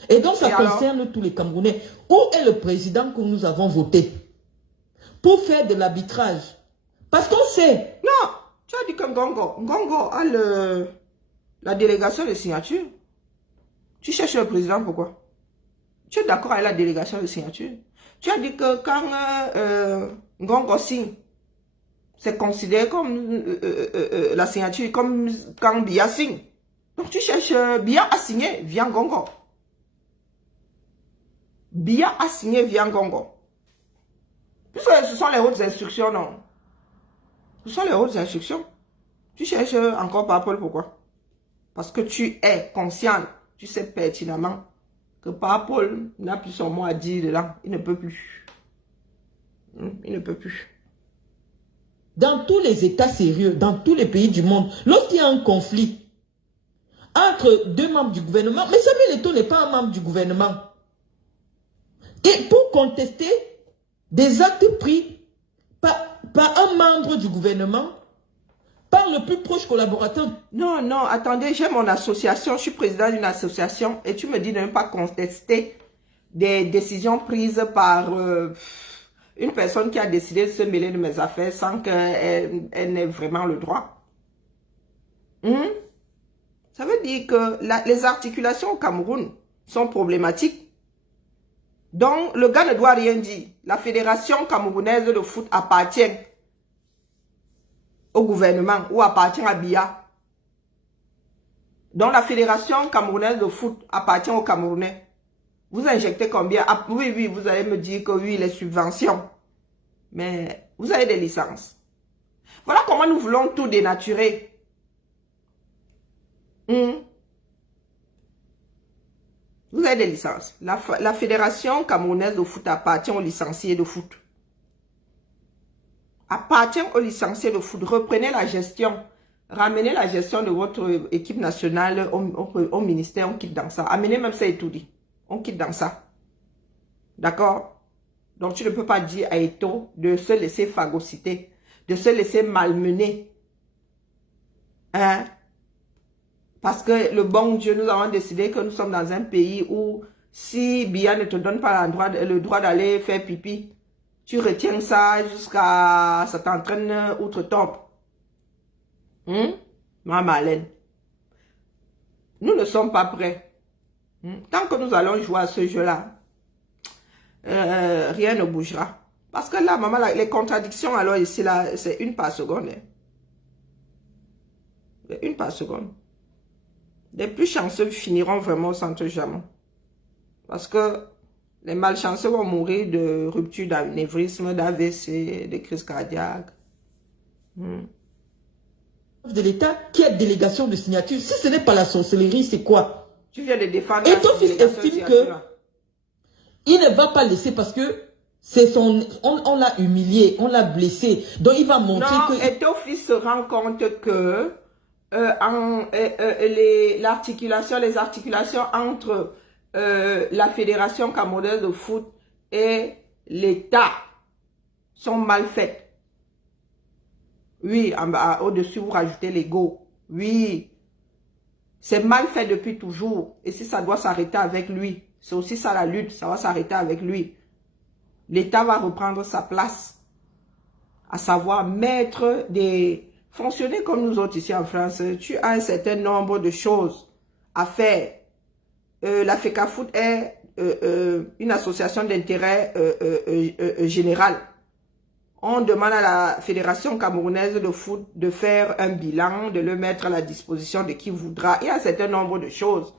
Et donc ça concerne tous les Camerounais. Où est le président que nous avons voté pour faire de l'arbitrage, Parce qu'on sait. Non, tu as dit que Ngongo a la délégation de signature. Tu cherches le président, pourquoi? Tu es d'accord avec la délégation de signature? Tu as dit que quand Ngongo signe, c'est considéré comme la signature, comme quand Biya signe. Donc tu cherches Biya a signé via Ngongo. Biya a signé via Ngongo. Puisque ce sont les hautes instructions, non? Ce sont les hautes instructions. Tu cherches encore par Paul, pourquoi? Parce que tu es conscient, tu sais pertinemment que par Paul n'a plus son mot à dire dedans. Il ne peut plus. Il ne peut plus. Dans tous les États sérieux, dans tous les pays du monde, lorsqu'il y a un conflit entre deux membres du gouvernement, mais Samuel Eto'o n'est pas un membre du gouvernement. Et pour contester des actes pris par un membre du gouvernement, par le plus proche collaborateur. Non, non, attendez, j'ai mon association, je suis président d'une association et tu me dis de ne pas contester des décisions prises par une personne qui a décidé de se mêler de mes affaires sans qu'elle n'ait vraiment le droit. Ça veut dire que les articulations au Cameroun sont problématiques. Donc, le gars ne doit rien dire. La Fédération camerounaise de foot appartient au gouvernement ou appartient à Biya. Donc, la Fédération camerounaise de foot appartient aux Camerounais. Vous injectez combien? Ah, oui, oui, vous allez me dire que oui, les subventions. Mais vous avez des licences. Voilà comment nous voulons tout dénaturer. Vous avez des licences. La Fédération camerounaise de foot appartient aux licenciés de foot. Appartient aux licenciés de foot. Reprenez la gestion. Ramenez la gestion de votre équipe nationale au ministère. On quitte dans ça. Amenez même ça et tout dit. On quitte dans ça. D'accord? Donc tu ne peux pas dire à Eto'o de se laisser phagocyter. De se laisser malmener. Hein? Parce que le bon Dieu, nous avons décidé que nous sommes dans un pays où si Biya ne te donne pas le droit d'aller faire pipi, tu retiens ça jusqu'à ça t'entraîne outre-tombe. Ma Marlène. Nous ne sommes pas prêts. Tant que nous allons jouer à ce jeu-là, rien ne bougera. Parce que là, maman, les contradictions, alors ici, là, c'est une par seconde. Une par seconde. Les plus chanceux finiront vraiment au centre Jamon. Parce que les malchanceux vont mourir de rupture d'anévrisme, d'AVC, de crise cardiaque. De l'État qui a délégation de signature. Si ce n'est pas la sorcellerie, c'est quoi? Tu viens de défendre et ton fils estime que il ne va pas laisser parce que c'est son, on l'a humilié, on l'a blessé. Donc il va montrer que... Et ton fils se rend compte que les articulations entre la Fédération camerounaise de foot et l'État sont mal faites. Oui, au-dessus, vous rajoutez l'ego. Oui, c'est mal fait depuis toujours. Et si ça doit s'arrêter avec lui, c'est aussi ça la lutte, ça va s'arrêter avec lui. L'État va reprendre sa place, à savoir mettre fonctionner comme nous autres ici en France. Tu as un certain nombre de choses à faire. La FECAFOOT est une association d'intérêt général. On demande à la Fédération camerounaise de foot de faire un bilan, de le mettre à la disposition de qui voudra. Il y a un certain nombre de choses.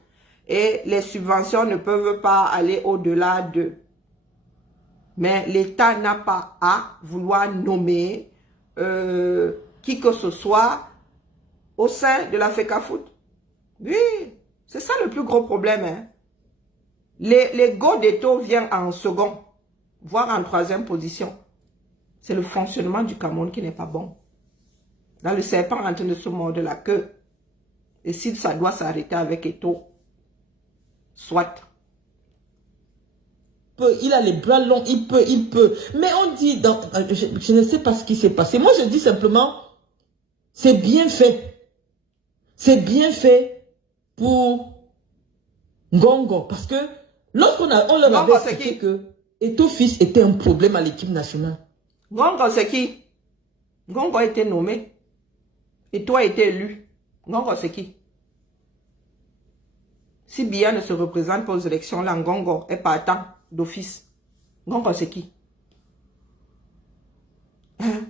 Et les subventions ne peuvent pas aller au-delà d'eux. Mais l'État n'a pas à vouloir nommer qui que ce soit au sein de la FECAFOOT. Oui, c'est ça le plus gros problème. Hein. Les go d'Eto'o viennent en second, voire en troisième position. C'est le fonctionnement du Cameroun qui n'est pas bon. Dans le serpent en train de se mordre la queue. Et si ça doit s'arrêter avec Eto'o, soit. Il a les bras longs, il peut. Mais on dit, je ne sais pas ce qui s'est passé. Moi, je dis simplement, c'est bien fait. C'est bien fait pour Ngongo. Parce que lorsqu'on leur avait expliqué que Eto'o fils était un problème à l'équipe nationale. Ngongo, c'est qui? Ngongo a été nommé. Et toi a été élu. Ngongo, c'est qui? Si Biya ne se représente pas aux élections, là, Ngongo est partant d'office. Ngongo, c'est qui? Hein?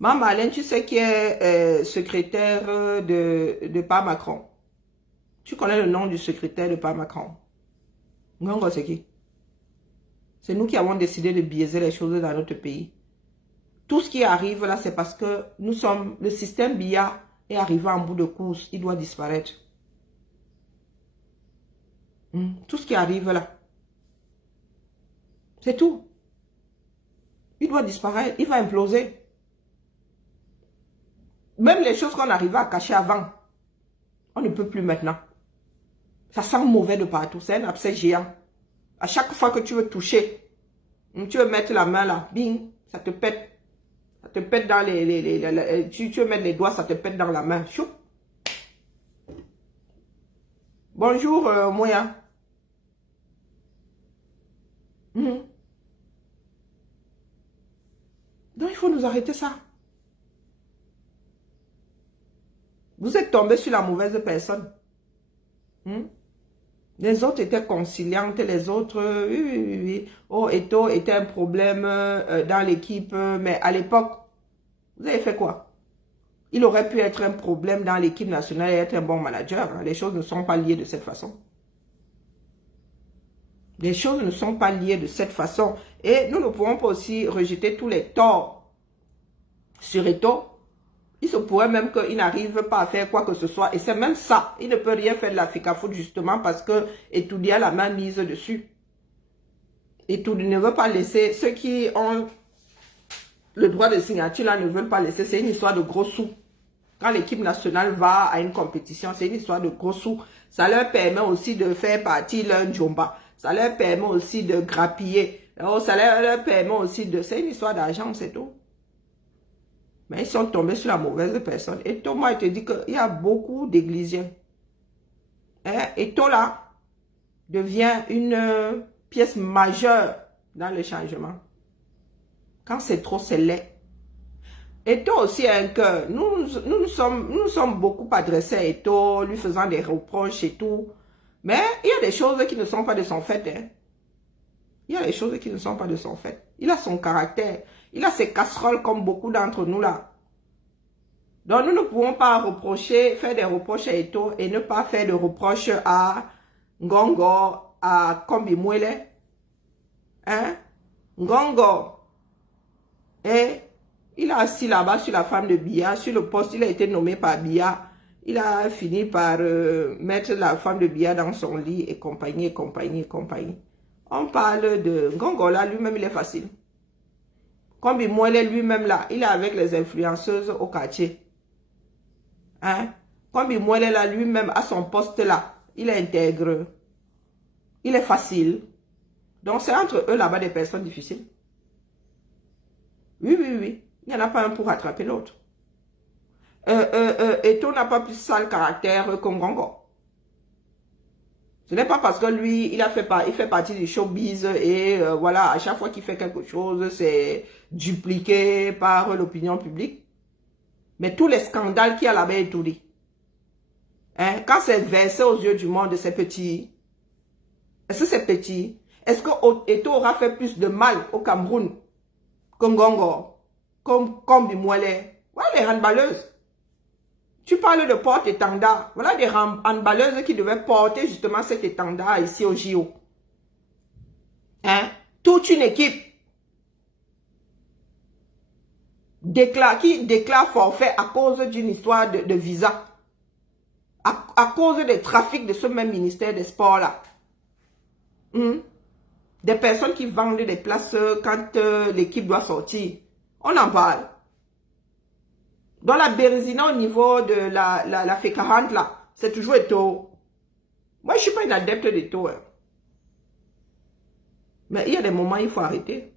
Maman Alain, tu sais qui est secrétaire de Pa Macron? Tu connais le nom du secrétaire de Pa Macron? Ngongo, c'est qui? C'est nous qui avons décidé de biaiser les choses dans notre pays. Tout ce qui arrive là, c'est parce que le système Biya est arrivé en bout de course. Il doit disparaître. Tout ce qui arrive là. C'est tout. Il doit disparaître. Il va imploser. Même les choses qu'on arrivait à cacher avant, on ne peut plus maintenant. Ça sent mauvais de partout. C'est un abcès géant. À chaque fois que tu veux toucher, tu veux mettre la main là, bing, ça te pète. Ça te pète dans tu veux mettre les doigts, ça te pète dans la main. Chou. Bonjour, Moya. Donc, il faut nous arrêter ça. Vous êtes tombé sur la mauvaise personne. Les autres étaient conciliantes, les autres, oui. Oh, Eto'o était un problème dans l'équipe, mais à l'époque, vous avez fait quoi? Il aurait pu être un problème dans l'équipe nationale et être un bon manager. Les choses ne sont pas liées de cette façon. Les choses ne sont pas liées de cette façon. Et nous ne pouvons pas aussi rejeter tous les torts sur Eto'o. Il se pourrait même qu'il n'arrive pas à faire quoi que ce soit. Et c'est même ça. Il ne peut rien faire de la FECAFOOT justement parce que Eto'o a la main mise dessus. Eto'o ne veut pas laisser. Ceux qui ont le droit de signature là ne veulent pas laisser. C'est une histoire de gros sous. Quand l'équipe nationale va à une compétition, c'est une histoire de gros sous. Ça leur permet aussi de faire partie leur Djomba. Ça leur permet aussi de grappiller. Ça leur permet aussi de... C'est une histoire d'argent, c'est tout. Mais ils sont tombés sur la mauvaise personne. Et Thomas, il te dit qu'il y a beaucoup d'églisiens. Et Eto'o là devient une pièce majeure dans le changement. Quand c'est trop, c'est laid. Eto'o aussi a un cœur. Nous sommes beaucoup adressés à Eto'o, lui faisant des reproches et tout. Mais il y a des choses qui ne sont pas de son fait. Il y a des choses qui ne sont pas de son fait. Il a son caractère. Il a ses casseroles comme beaucoup d'entre nous là. Donc nous ne pouvons pas faire des reproches à Eto'o et ne pas faire de reproches à Ngongo, à Kombi Mwele. Ngongo. Et il a assis là-bas sur la femme de Biya, sur le poste, il a été nommé par Biya. Il a fini par mettre la femme de Biya dans son lit et compagnie. On parle de Ngongo là, lui-même il est facile. Kombi Mwele lui-même là, il est avec les influenceuses au quartier. Kombi Mwele là, lui-même à son poste là, il est intègre. Il est facile. Donc c'est entre eux là-bas des personnes difficiles. Oui. Il n'y en a pas un pour rattraper l'autre. Eto'o n'a pas plus sale caractère que Ngongo. Ce n'est pas parce que lui, il fait partie du showbiz et voilà, à chaque fois qu'il fait quelque chose, c'est dupliqué par l'opinion publique. Mais tous les scandales qu'il y a là-bas est tout dit. Quand c'est versé aux yeux du monde, c'est petit. Est-ce que c'est petit? Est-ce que Eto'o aura fait plus de mal au Cameroun que Ngongo? Comme Kombi Mwele? Voilà les handballeuses. Tu parles de porte-étendard. Voilà des handballeuses qui devaient porter justement cet étendard ici au JO. Toute une équipe qui déclare forfait à cause d'une histoire de visa. À cause des trafics de ce même ministère des Sports là. Des personnes qui vendent des places quand l'équipe doit sortir. On en parle. Dans la Bérésina au niveau de la FECAFOOT là, c'est toujours Eto'o. Moi, je ne suis pas une adepte d'Eto'o. Mais il y a des moments, il faut arrêter.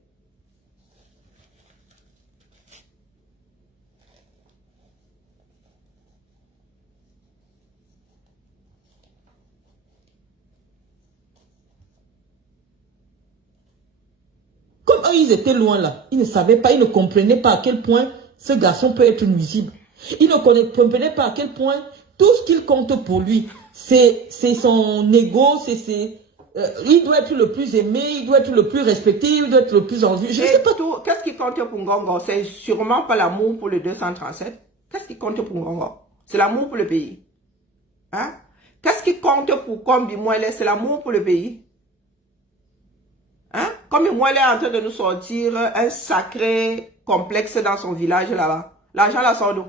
Comme eux, ils étaient loin là. Ils ne savaient pas, ils ne comprenaient pas à quel point ce garçon peut être nuisible. Il ne comprenait pas à quel point tout ce qu'il compte pour lui, c'est son ego, il doit être le plus aimé, il doit être le plus respecté, il doit être le plus en vue. Je ne sais pas. Qu'est-ce qui compte pour Ngongo? C'est sûrement pas l'amour pour le 237. Qu'est-ce qui compte pour Ngongo? C'est l'amour pour le pays. Hein? Qu'est-ce qui compte pour Kombi Mwele? C'est l'amour pour le pays. Hein? Kombi Mwele est en train de nous sortir un sacré complexe dans son village là-bas. L'argent la sort d'où?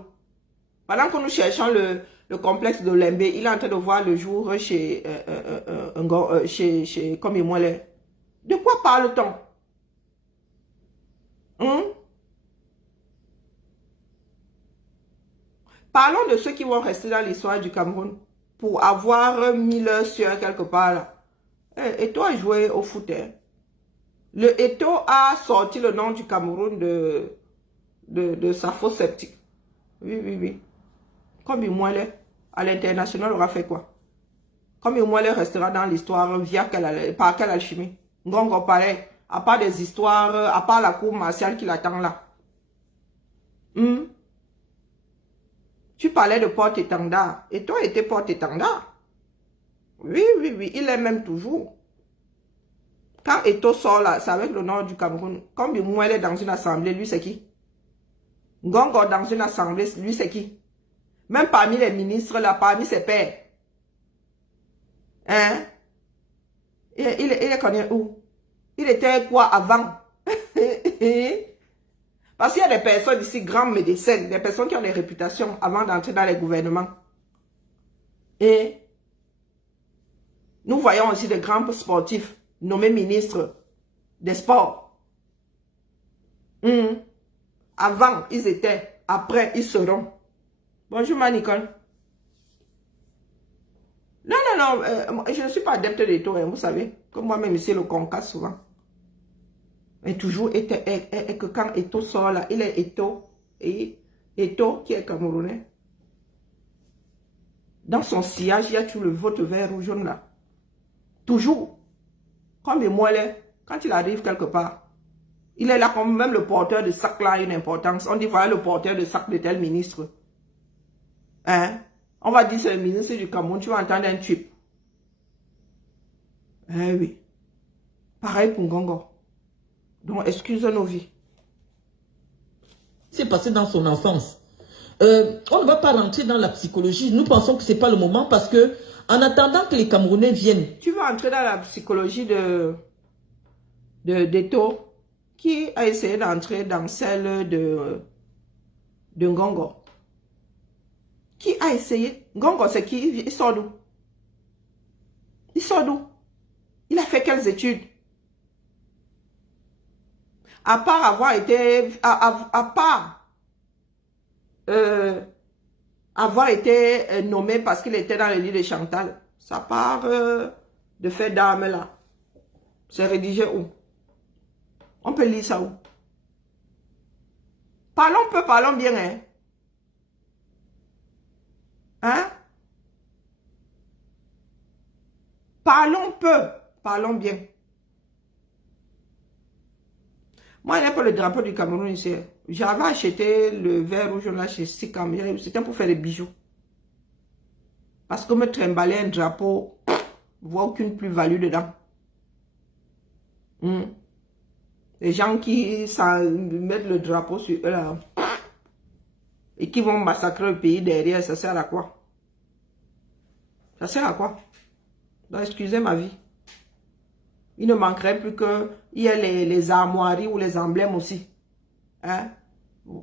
Pendant que nous cherchons le complexe de Lembe, il est en train de voir le jour chez Kombi Mwele. De quoi parle-t-on? Parlons de ceux qui vont rester dans l'histoire du Cameroun pour avoir mis leur sueur quelque part là. Eto a joué au foot. Hein. Le Eto a sorti le nom du Cameroun de sa fausse sceptique. Oui. Comme Imouele, à l'international, aura fait quoi? Comme Imouele restera dans l'histoire par quelle alchimie? Ngongo pareil, à part des histoires, à part la cour martiale qui l'attend là. Tu parlais de porte-étendard. Et toi, était porte-étendard. Oui, il est même toujours. Quand Eto sort là, c'est avec le nom du Cameroun. Comme Imouele est dans une assemblée, lui c'est qui? Ngongo dans une assemblée, lui c'est qui? Même parmi les ministres là, parmi ses pairs. Hein? Il est connu où? Il était quoi avant? Parce qu'il y a des personnes ici, grands médecins, des personnes qui ont des réputations avant d'entrer dans les gouvernements. Et nous voyons aussi des grands sportifs nommés ministres des sports. Avant, ils étaient. Après, ils seront. Bonjour, ma Nicole. Non, je ne suis pas adepte des taux, hein, vous savez. Comme moi-même, ici, le concasse souvent. Mais toujours, et que quand Eto sort là, il est Eto. Et Eto, qui est camerounais. Dans son sillage, il y a tout le vote vert ou jaune là. Toujours. Comme moi, quand il arrive quelque part, il est là comme même le porteur de sac là a une importance. On dit, voilà le porteur de sac de tel ministre. Hein? On va dire c'est le ministre du Cameroun, tu vas entendre un tube. Eh oui. Pareil pour Ngongo. Donc, excuse nos vies. C'est passé dans son enfance. On ne va pas rentrer dans la psychologie. Nous pensons que ce n'est pas le moment parce que, en attendant que les Camerounais viennent. Tu vas entrer dans la psychologie d'Eto qui a essayé d'entrer dans celle de Ngongo. Qui a essayé? Ngongo, c'est qui? Il sort d'où? Il sort d'où? Il a fait quelles études? À part avoir été, avoir été nommé parce qu'il était dans le lit de Chantal. Ça part de fait d'armes là. C'est rédigé où? On peut lire ça où? Parlons peu, parlons bien, hein? Hein? Parlons peu, parlons bien. Moi, il n'y a pas le drapeau du Cameroun ici. J'avais acheté le vert rouge là chez Sikam. C'était pour faire des bijoux. Parce que me trimballer un drapeau, je vois aucune plus-value dedans. Les gens qui mettent le drapeau sur eux là, et qui vont massacrer le pays derrière, ça sert à quoi? Ça sert à quoi? Donc, excusez ma vie. Il ne manquerait plus qu'il y ait les armoiries ou les emblèmes aussi. Hein?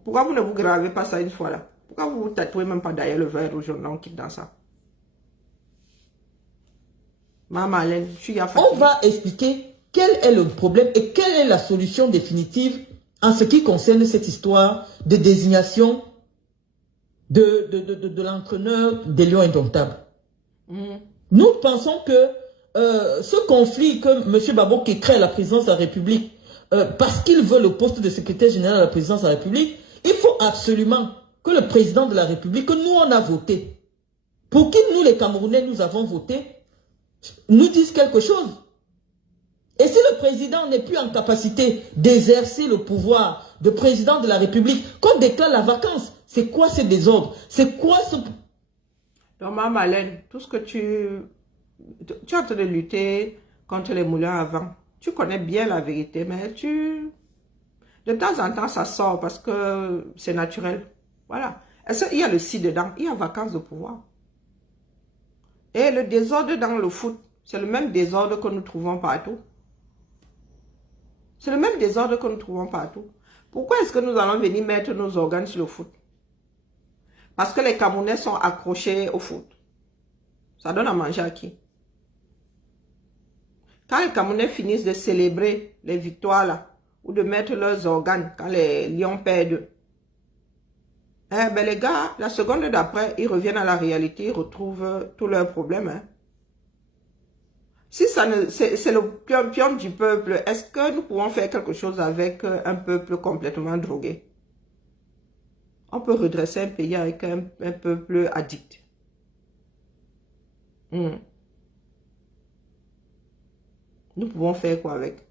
Pourquoi vous ne vous gravez pas ça une fois là? Pourquoi vous ne vous tatouez même pas derrière le vert rouge? On quitte dans ça. Maman Hélène, je suis fatiguée. On va expliquer quel est le problème et quelle est la solution définitive en ce qui concerne cette histoire de désignation de l'entraîneur des Lions Indomptables. Nous pensons que ce conflit que M. Babo qui crée à la présidence de la République, parce qu'il veut le poste de secrétaire général à la présidence de la République, il faut absolument que le président de la République, que nous on a voté, pour qui nous les Camerounais nous avons voté, nous dise quelque chose. Et si le président n'est plus en capacité d'exercer le pouvoir de président de la République, qu'on déclare la vacance, c'est quoi ce désordre? C'est quoi ce... Donc, Mme Malène, tout ce que tu es en train de lutter contre les moulins à vent. Tu connais bien la vérité, mais de temps en temps, ça sort parce que c'est naturel. Voilà. Il y a le si dedans, il y a vacance de pouvoir. Et le désordre dans le foot, c'est le même désordre que nous trouvons partout. C'est le même désordre que nous trouvons partout. Pourquoi est-ce que nous allons venir mettre nos organes sur le foot? Parce que les Camerounais sont accrochés au foot. Ça donne à manger à qui? Quand les Camerounais finissent de célébrer les victoires là, ou de mettre leurs organes quand les Lions perdent, eh ben les gars, la seconde d'après, ils reviennent à la réalité, ils retrouvent tous leurs problèmes. Hein. Si c'est le pion du peuple, est-ce que nous pouvons faire quelque chose avec un peuple complètement drogué? On peut redresser un pays avec un peuple addict. Nous pouvons faire quoi avec?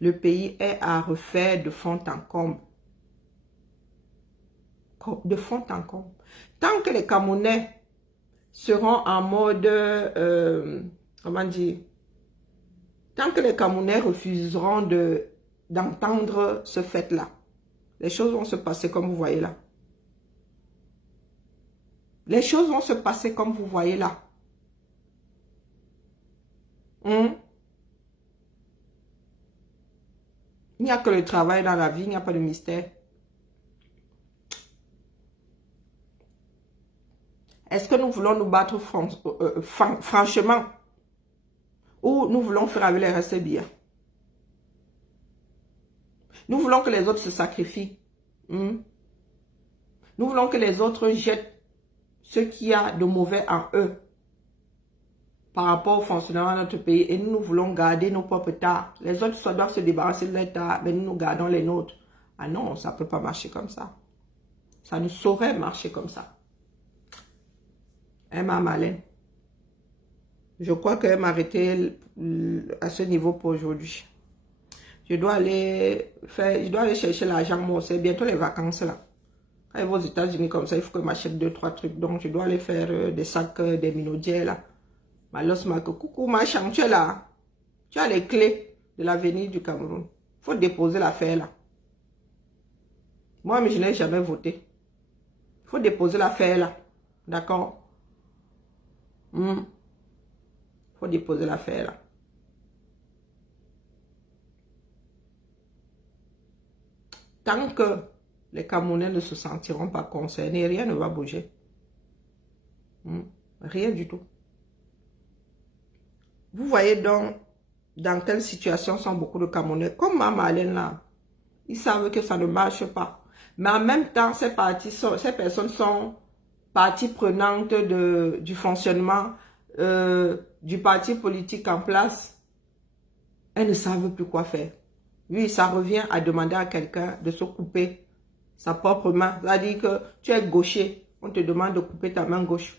Le pays est à refaire de fond en comble. De fond en comble. Tant que les Camerounais seront en mode, comment dire, tant que les Camerounais refuseront d'entendre ce fait-là, les choses vont se passer comme vous voyez là. Les choses vont se passer comme vous voyez là. Il n'y a que le travail dans la vie, il n'y a pas de mystère. Est-ce que nous voulons nous battre franchement ou nous voulons faire avec les restes bien? Nous voulons que les autres se sacrifient. Nous voulons que les autres jettent ce qu'il y a de mauvais en eux par rapport au fonctionnement de notre pays. Et nous voulons garder nos propres tares. Les autres ça doivent se débarrasser de leurs tares, mais nous gardons les nôtres. Ah non, ça ne peut pas marcher comme ça. Ça ne saurait marcher comme ça. Elle m'a malin. Je crois qu'elle m'a arrêté à ce niveau pour aujourd'hui. Je dois aller chercher l'argent. Moi, c'est bientôt les vacances là. Quand je vais aux États-Unis comme ça, il faut que je m'achète 2-3 trucs. Donc, je dois aller faire des sacs, des minaudières là. Malos Marco, coucou, machin, tu es là. Tu as les clés de l'avenir du Cameroun. Il faut déposer l'affaire là. Moi, mais je n'ai jamais voté. Il faut déposer l'affaire là. D'accord? Il faut déposer l'affaire là. Tant que les Camerounais ne se sentiront pas concernés, rien ne va bouger. Rien du tout. Vous voyez donc dans quelle situation sont beaucoup de Camerounais. Comme Mme Alain là, ils savent que ça ne marche pas. Mais en même temps, ces personnes sont partie prenante du fonctionnement du parti politique en place. Elles ne savent plus quoi faire. Oui, ça revient à demander à quelqu'un de se couper sa propre main. C'est-à-dire que tu es gaucher, on te demande de couper ta main gauche.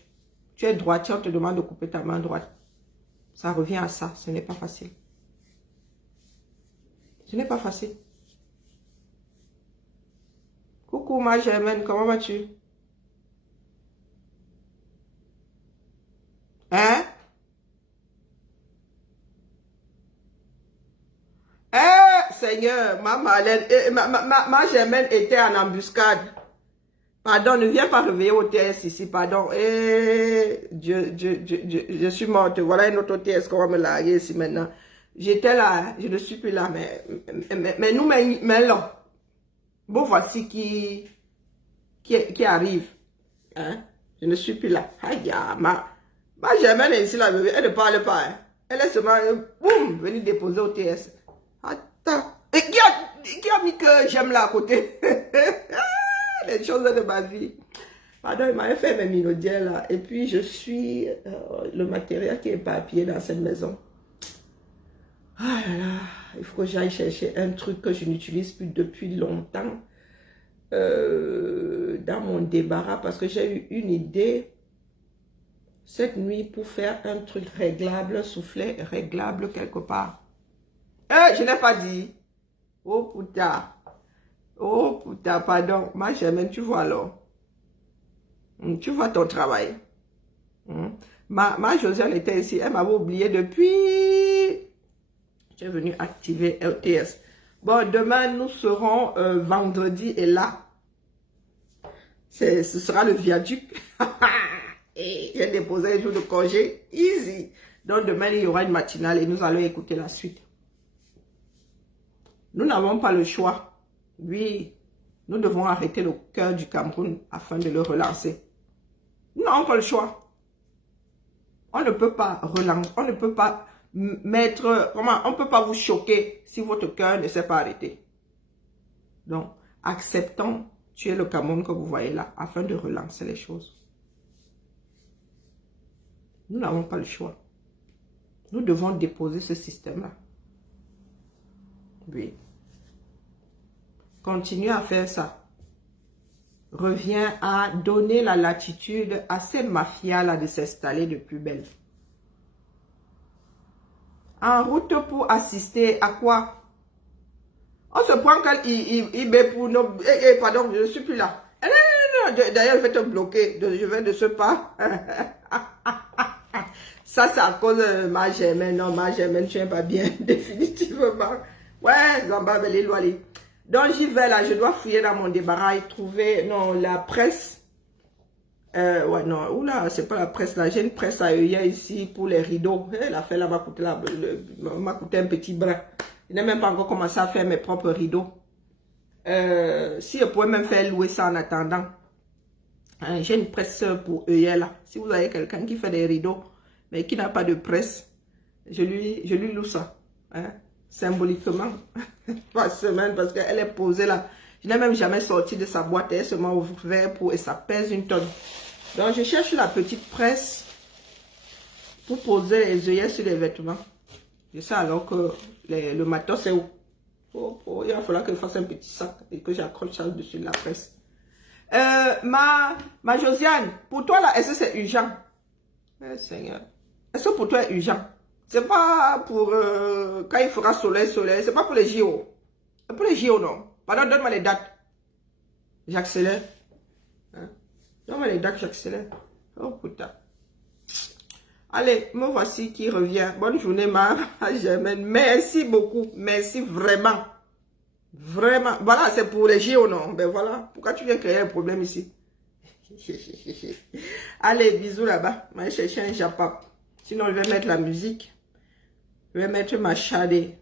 Tu es droitier, on te demande de couper ta main droite. Ça revient à ça, ce n'est pas facile. Ce n'est pas facile. Coucou ma Germaine, comment vas-tu? Hein? Seigneur, ma Germaine était en embuscade. Pardon, ne viens pas réveiller OTS ici, pardon. Dieu, je suis morte. Voilà une autre OTS qu'on va me larguer ici maintenant. J'étais là, je ne suis plus là, mais nous, mais là. Bon, voici qui arrive. Hein? Je ne suis plus là. Aïe, ma Germaine est ici, là, elle ne parle pas. Hein? Elle est seulement, boum, venue déposer OTS. Attends. Et qui a mis que j'aime là à côté? Les choses de ma vie. Pardon, il m'avait fait mes minaudières là. Et puis, je suis le matériel qui est éparpillé dans cette maison. Ah là là, il faut que j'aille chercher un truc que je n'utilise plus depuis longtemps dans mon débarras parce que j'ai eu une idée cette nuit pour faire un truc réglable, souffler réglable quelque part. Je n'ai pas dit. Oh putain. Oh putain, pardon. Ma Germaine, tu vois alors. Tu vois ton travail. Ma Josiane était ici. Elle m'avait oublié depuis. J'ai venu activer LTS. Bon, demain, nous serons vendredi et là. Ce sera le viaduc. Et j'ai déposé un jour de congé. Easy. Donc demain, il y aura une matinale et nous allons écouter la suite. Nous n'avons pas le choix. Oui, nous devons arrêter le cœur du Cameroun afin de le relancer. Nous n'avons pas le choix. On ne peut pas relancer, on ne peut pas mettre, on ne peut pas vous choquer si votre cœur ne s'est pas arrêté. Donc, acceptons tuer le Cameroun que vous voyez là afin de relancer les choses. Nous n'avons pas le choix. Nous devons déposer ce système-là. Oui. Continuez à faire ça. Reviens à donner la latitude à ces mafias-là de s'installer de plus belle. En route pour assister à quoi? On se prend quand il met pour nos... pardon, je ne suis plus là. Non, d'ailleurs, je vais te bloquer. Je vais de ce pas. Ça, c'est à cause de ma Germaine. Non, ma Germaine, tu n'es pas bien, définitivement. Ouais, Zamba, Belé, Loali. Donc, j'y vais là. Je dois fouiller dans mon débarras et trouver, non, la presse. Ouais, non, oula, c'est pas la presse là. J'ai une presse à œillet ici pour les rideaux. La fête là m'a coûté un petit bras. Je n'ai même pas encore commencé à faire mes propres rideaux. Si je pouvais même faire louer ça en attendant. J'ai une presse pour œillet là. Si vous avez quelqu'un qui fait des rideaux, mais qui n'a pas de presse, je lui loue ça. Hein, symboliquement. Pas semaine parce qu'elle est posée là. Je n'ai même jamais sorti de sa boîte. Elle est seulement ouverte et ça pèse une tonne. Donc je cherche la petite presse pour poser les œillets sur les vêtements. Je sais alors que le matos est où? Il va falloir que je fasse un petit sac et que j'accroche ça dessus de la presse. Ma Josiane, pour toi là, est-ce que c'est urgent? Seigneur. Est-ce que pour toi c'est urgent? C'est pas pour quand il fera soleil, c'est pas pour les JO. C'est pour les JO, non? Pardon, donne-moi les dates. J'accélère. Hein? Donne-moi les dates, j'accélère. Oh putain. Allez, me voici qui revient. Bonne journée, ma Germaine. Merci beaucoup. Merci vraiment. Vraiment. Voilà, c'est pour les JO, non? Ben voilà. Pourquoi tu viens créer un problème ici? Allez, bisous là-bas. Je vais chercher un japap. Sinon, je vais mettre la musique. Je vais mettre ma chadée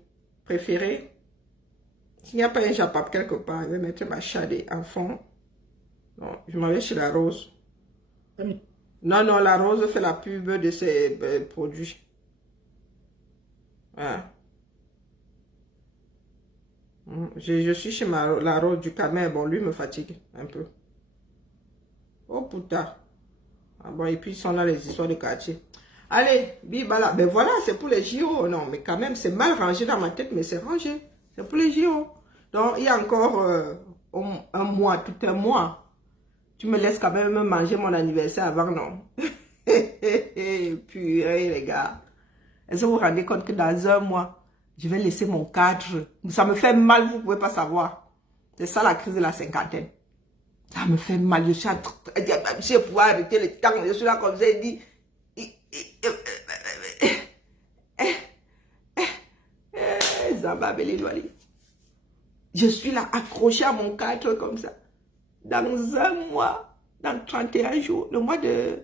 préférée. S'il n'y a pas un japap quelque part, je vais mettre ma chadée en fond. Non, je m'en vais chez la Rose. Non, non, la Rose fait la pub de ses produits. Hein. Je suis chez la Rose du Camer. Bon, lui me fatigue un peu. Oh putain. Ah bon, et puis ils sont là les histoires de quartier. Allez, bibala. Ben voilà, c'est pour les JO. Non, mais quand même, c'est mal rangé dans ma tête, mais c'est rangé. C'est pour les JO. Donc, il y a encore un mois, tout un mois. Tu me laisses quand même manger mon anniversaire avant, non? Purée, les gars. Est-ce que vous vous rendez compte que dans un mois, je vais laisser mon cadre? Ça me fait mal, vous ne pouvez pas savoir. C'est ça la crise de la cinquantaine. Ça me fait mal. Je suis en train de pouvoir arrêter le temps. Je suis là comme ça, il dit... Je suis là accroché à mon cadre comme ça. Dans un mois, dans 31 jours, le mois de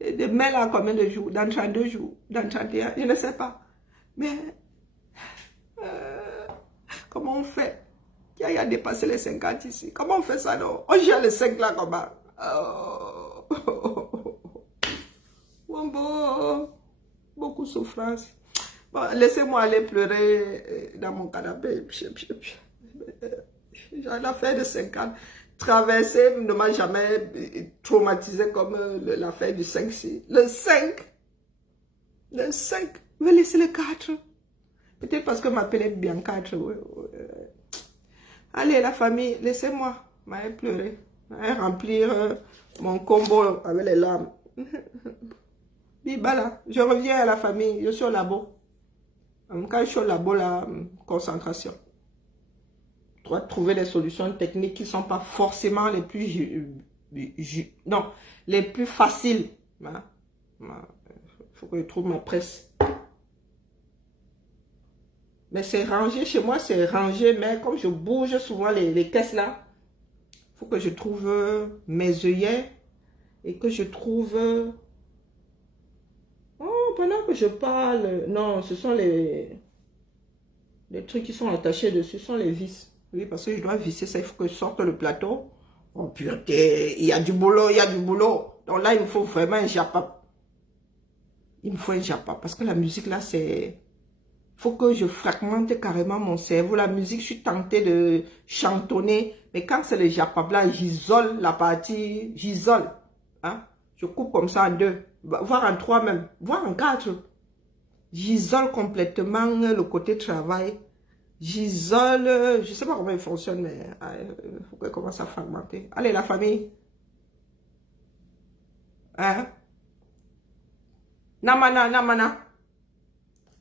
mai là, combien de jours? Dans 32 jours, dans 31, je ne sais pas. Mais comment on fait? Qui a dépassé les 50 ici? Comment on fait ça, non? On gère les 5 là, comment? Bon, beaucoup de souffrance. Bon, laissez-moi aller pleurer dans mon canapé. J'ai l'affaire de 50. Traverser ne m'a jamais traumatisé comme l'affaire du 5-6. Le 5, je vais laisser le 4. Peut-être parce que m'appelait bien 4. Allez, la famille, laissez-moi pleurer. Remplir mon combo avec les larmes. Bibala, je reviens à la famille, je suis au labo. Quand je suis au labo, la concentration. Tu dois trouver des solutions techniques qui ne sont pas forcément les plus... non, les plus faciles. Il faut que je trouve ma presse. Mais c'est rangé chez moi, c'est rangé, mais comme je bouge souvent les caisses là, il faut que je trouve mes œillets et que je trouve... Oh, pendant que je parle, non, ce sont les trucs qui sont attachés dessus, ce sont les vis. Oui, parce que je dois visser ça, il faut que je sorte le plateau. Oh putain, il y a du boulot, il y a du boulot. Donc là, il me faut vraiment un japap. Il me faut un japap, parce que la musique là, c'est... Il faut que je fragmente carrément mon cerveau. La musique, je suis tentée de chantonner. Mais quand c'est le japap là, j'isole la partie, j'isole. Hein? Je coupe comme ça en 2, voire en 3 même, voire en 4. J'isole complètement le côté travail. J'isole, je ne sais pas comment il fonctionne, mais il faut que je commence à fragmenter. Allez, la famille. Hein? Namana, namana.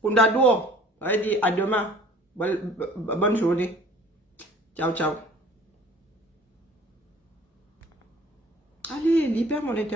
Kundadou. On dit à demain. Bonne journée. Ciao, ciao. Allez, libère mon intérieur.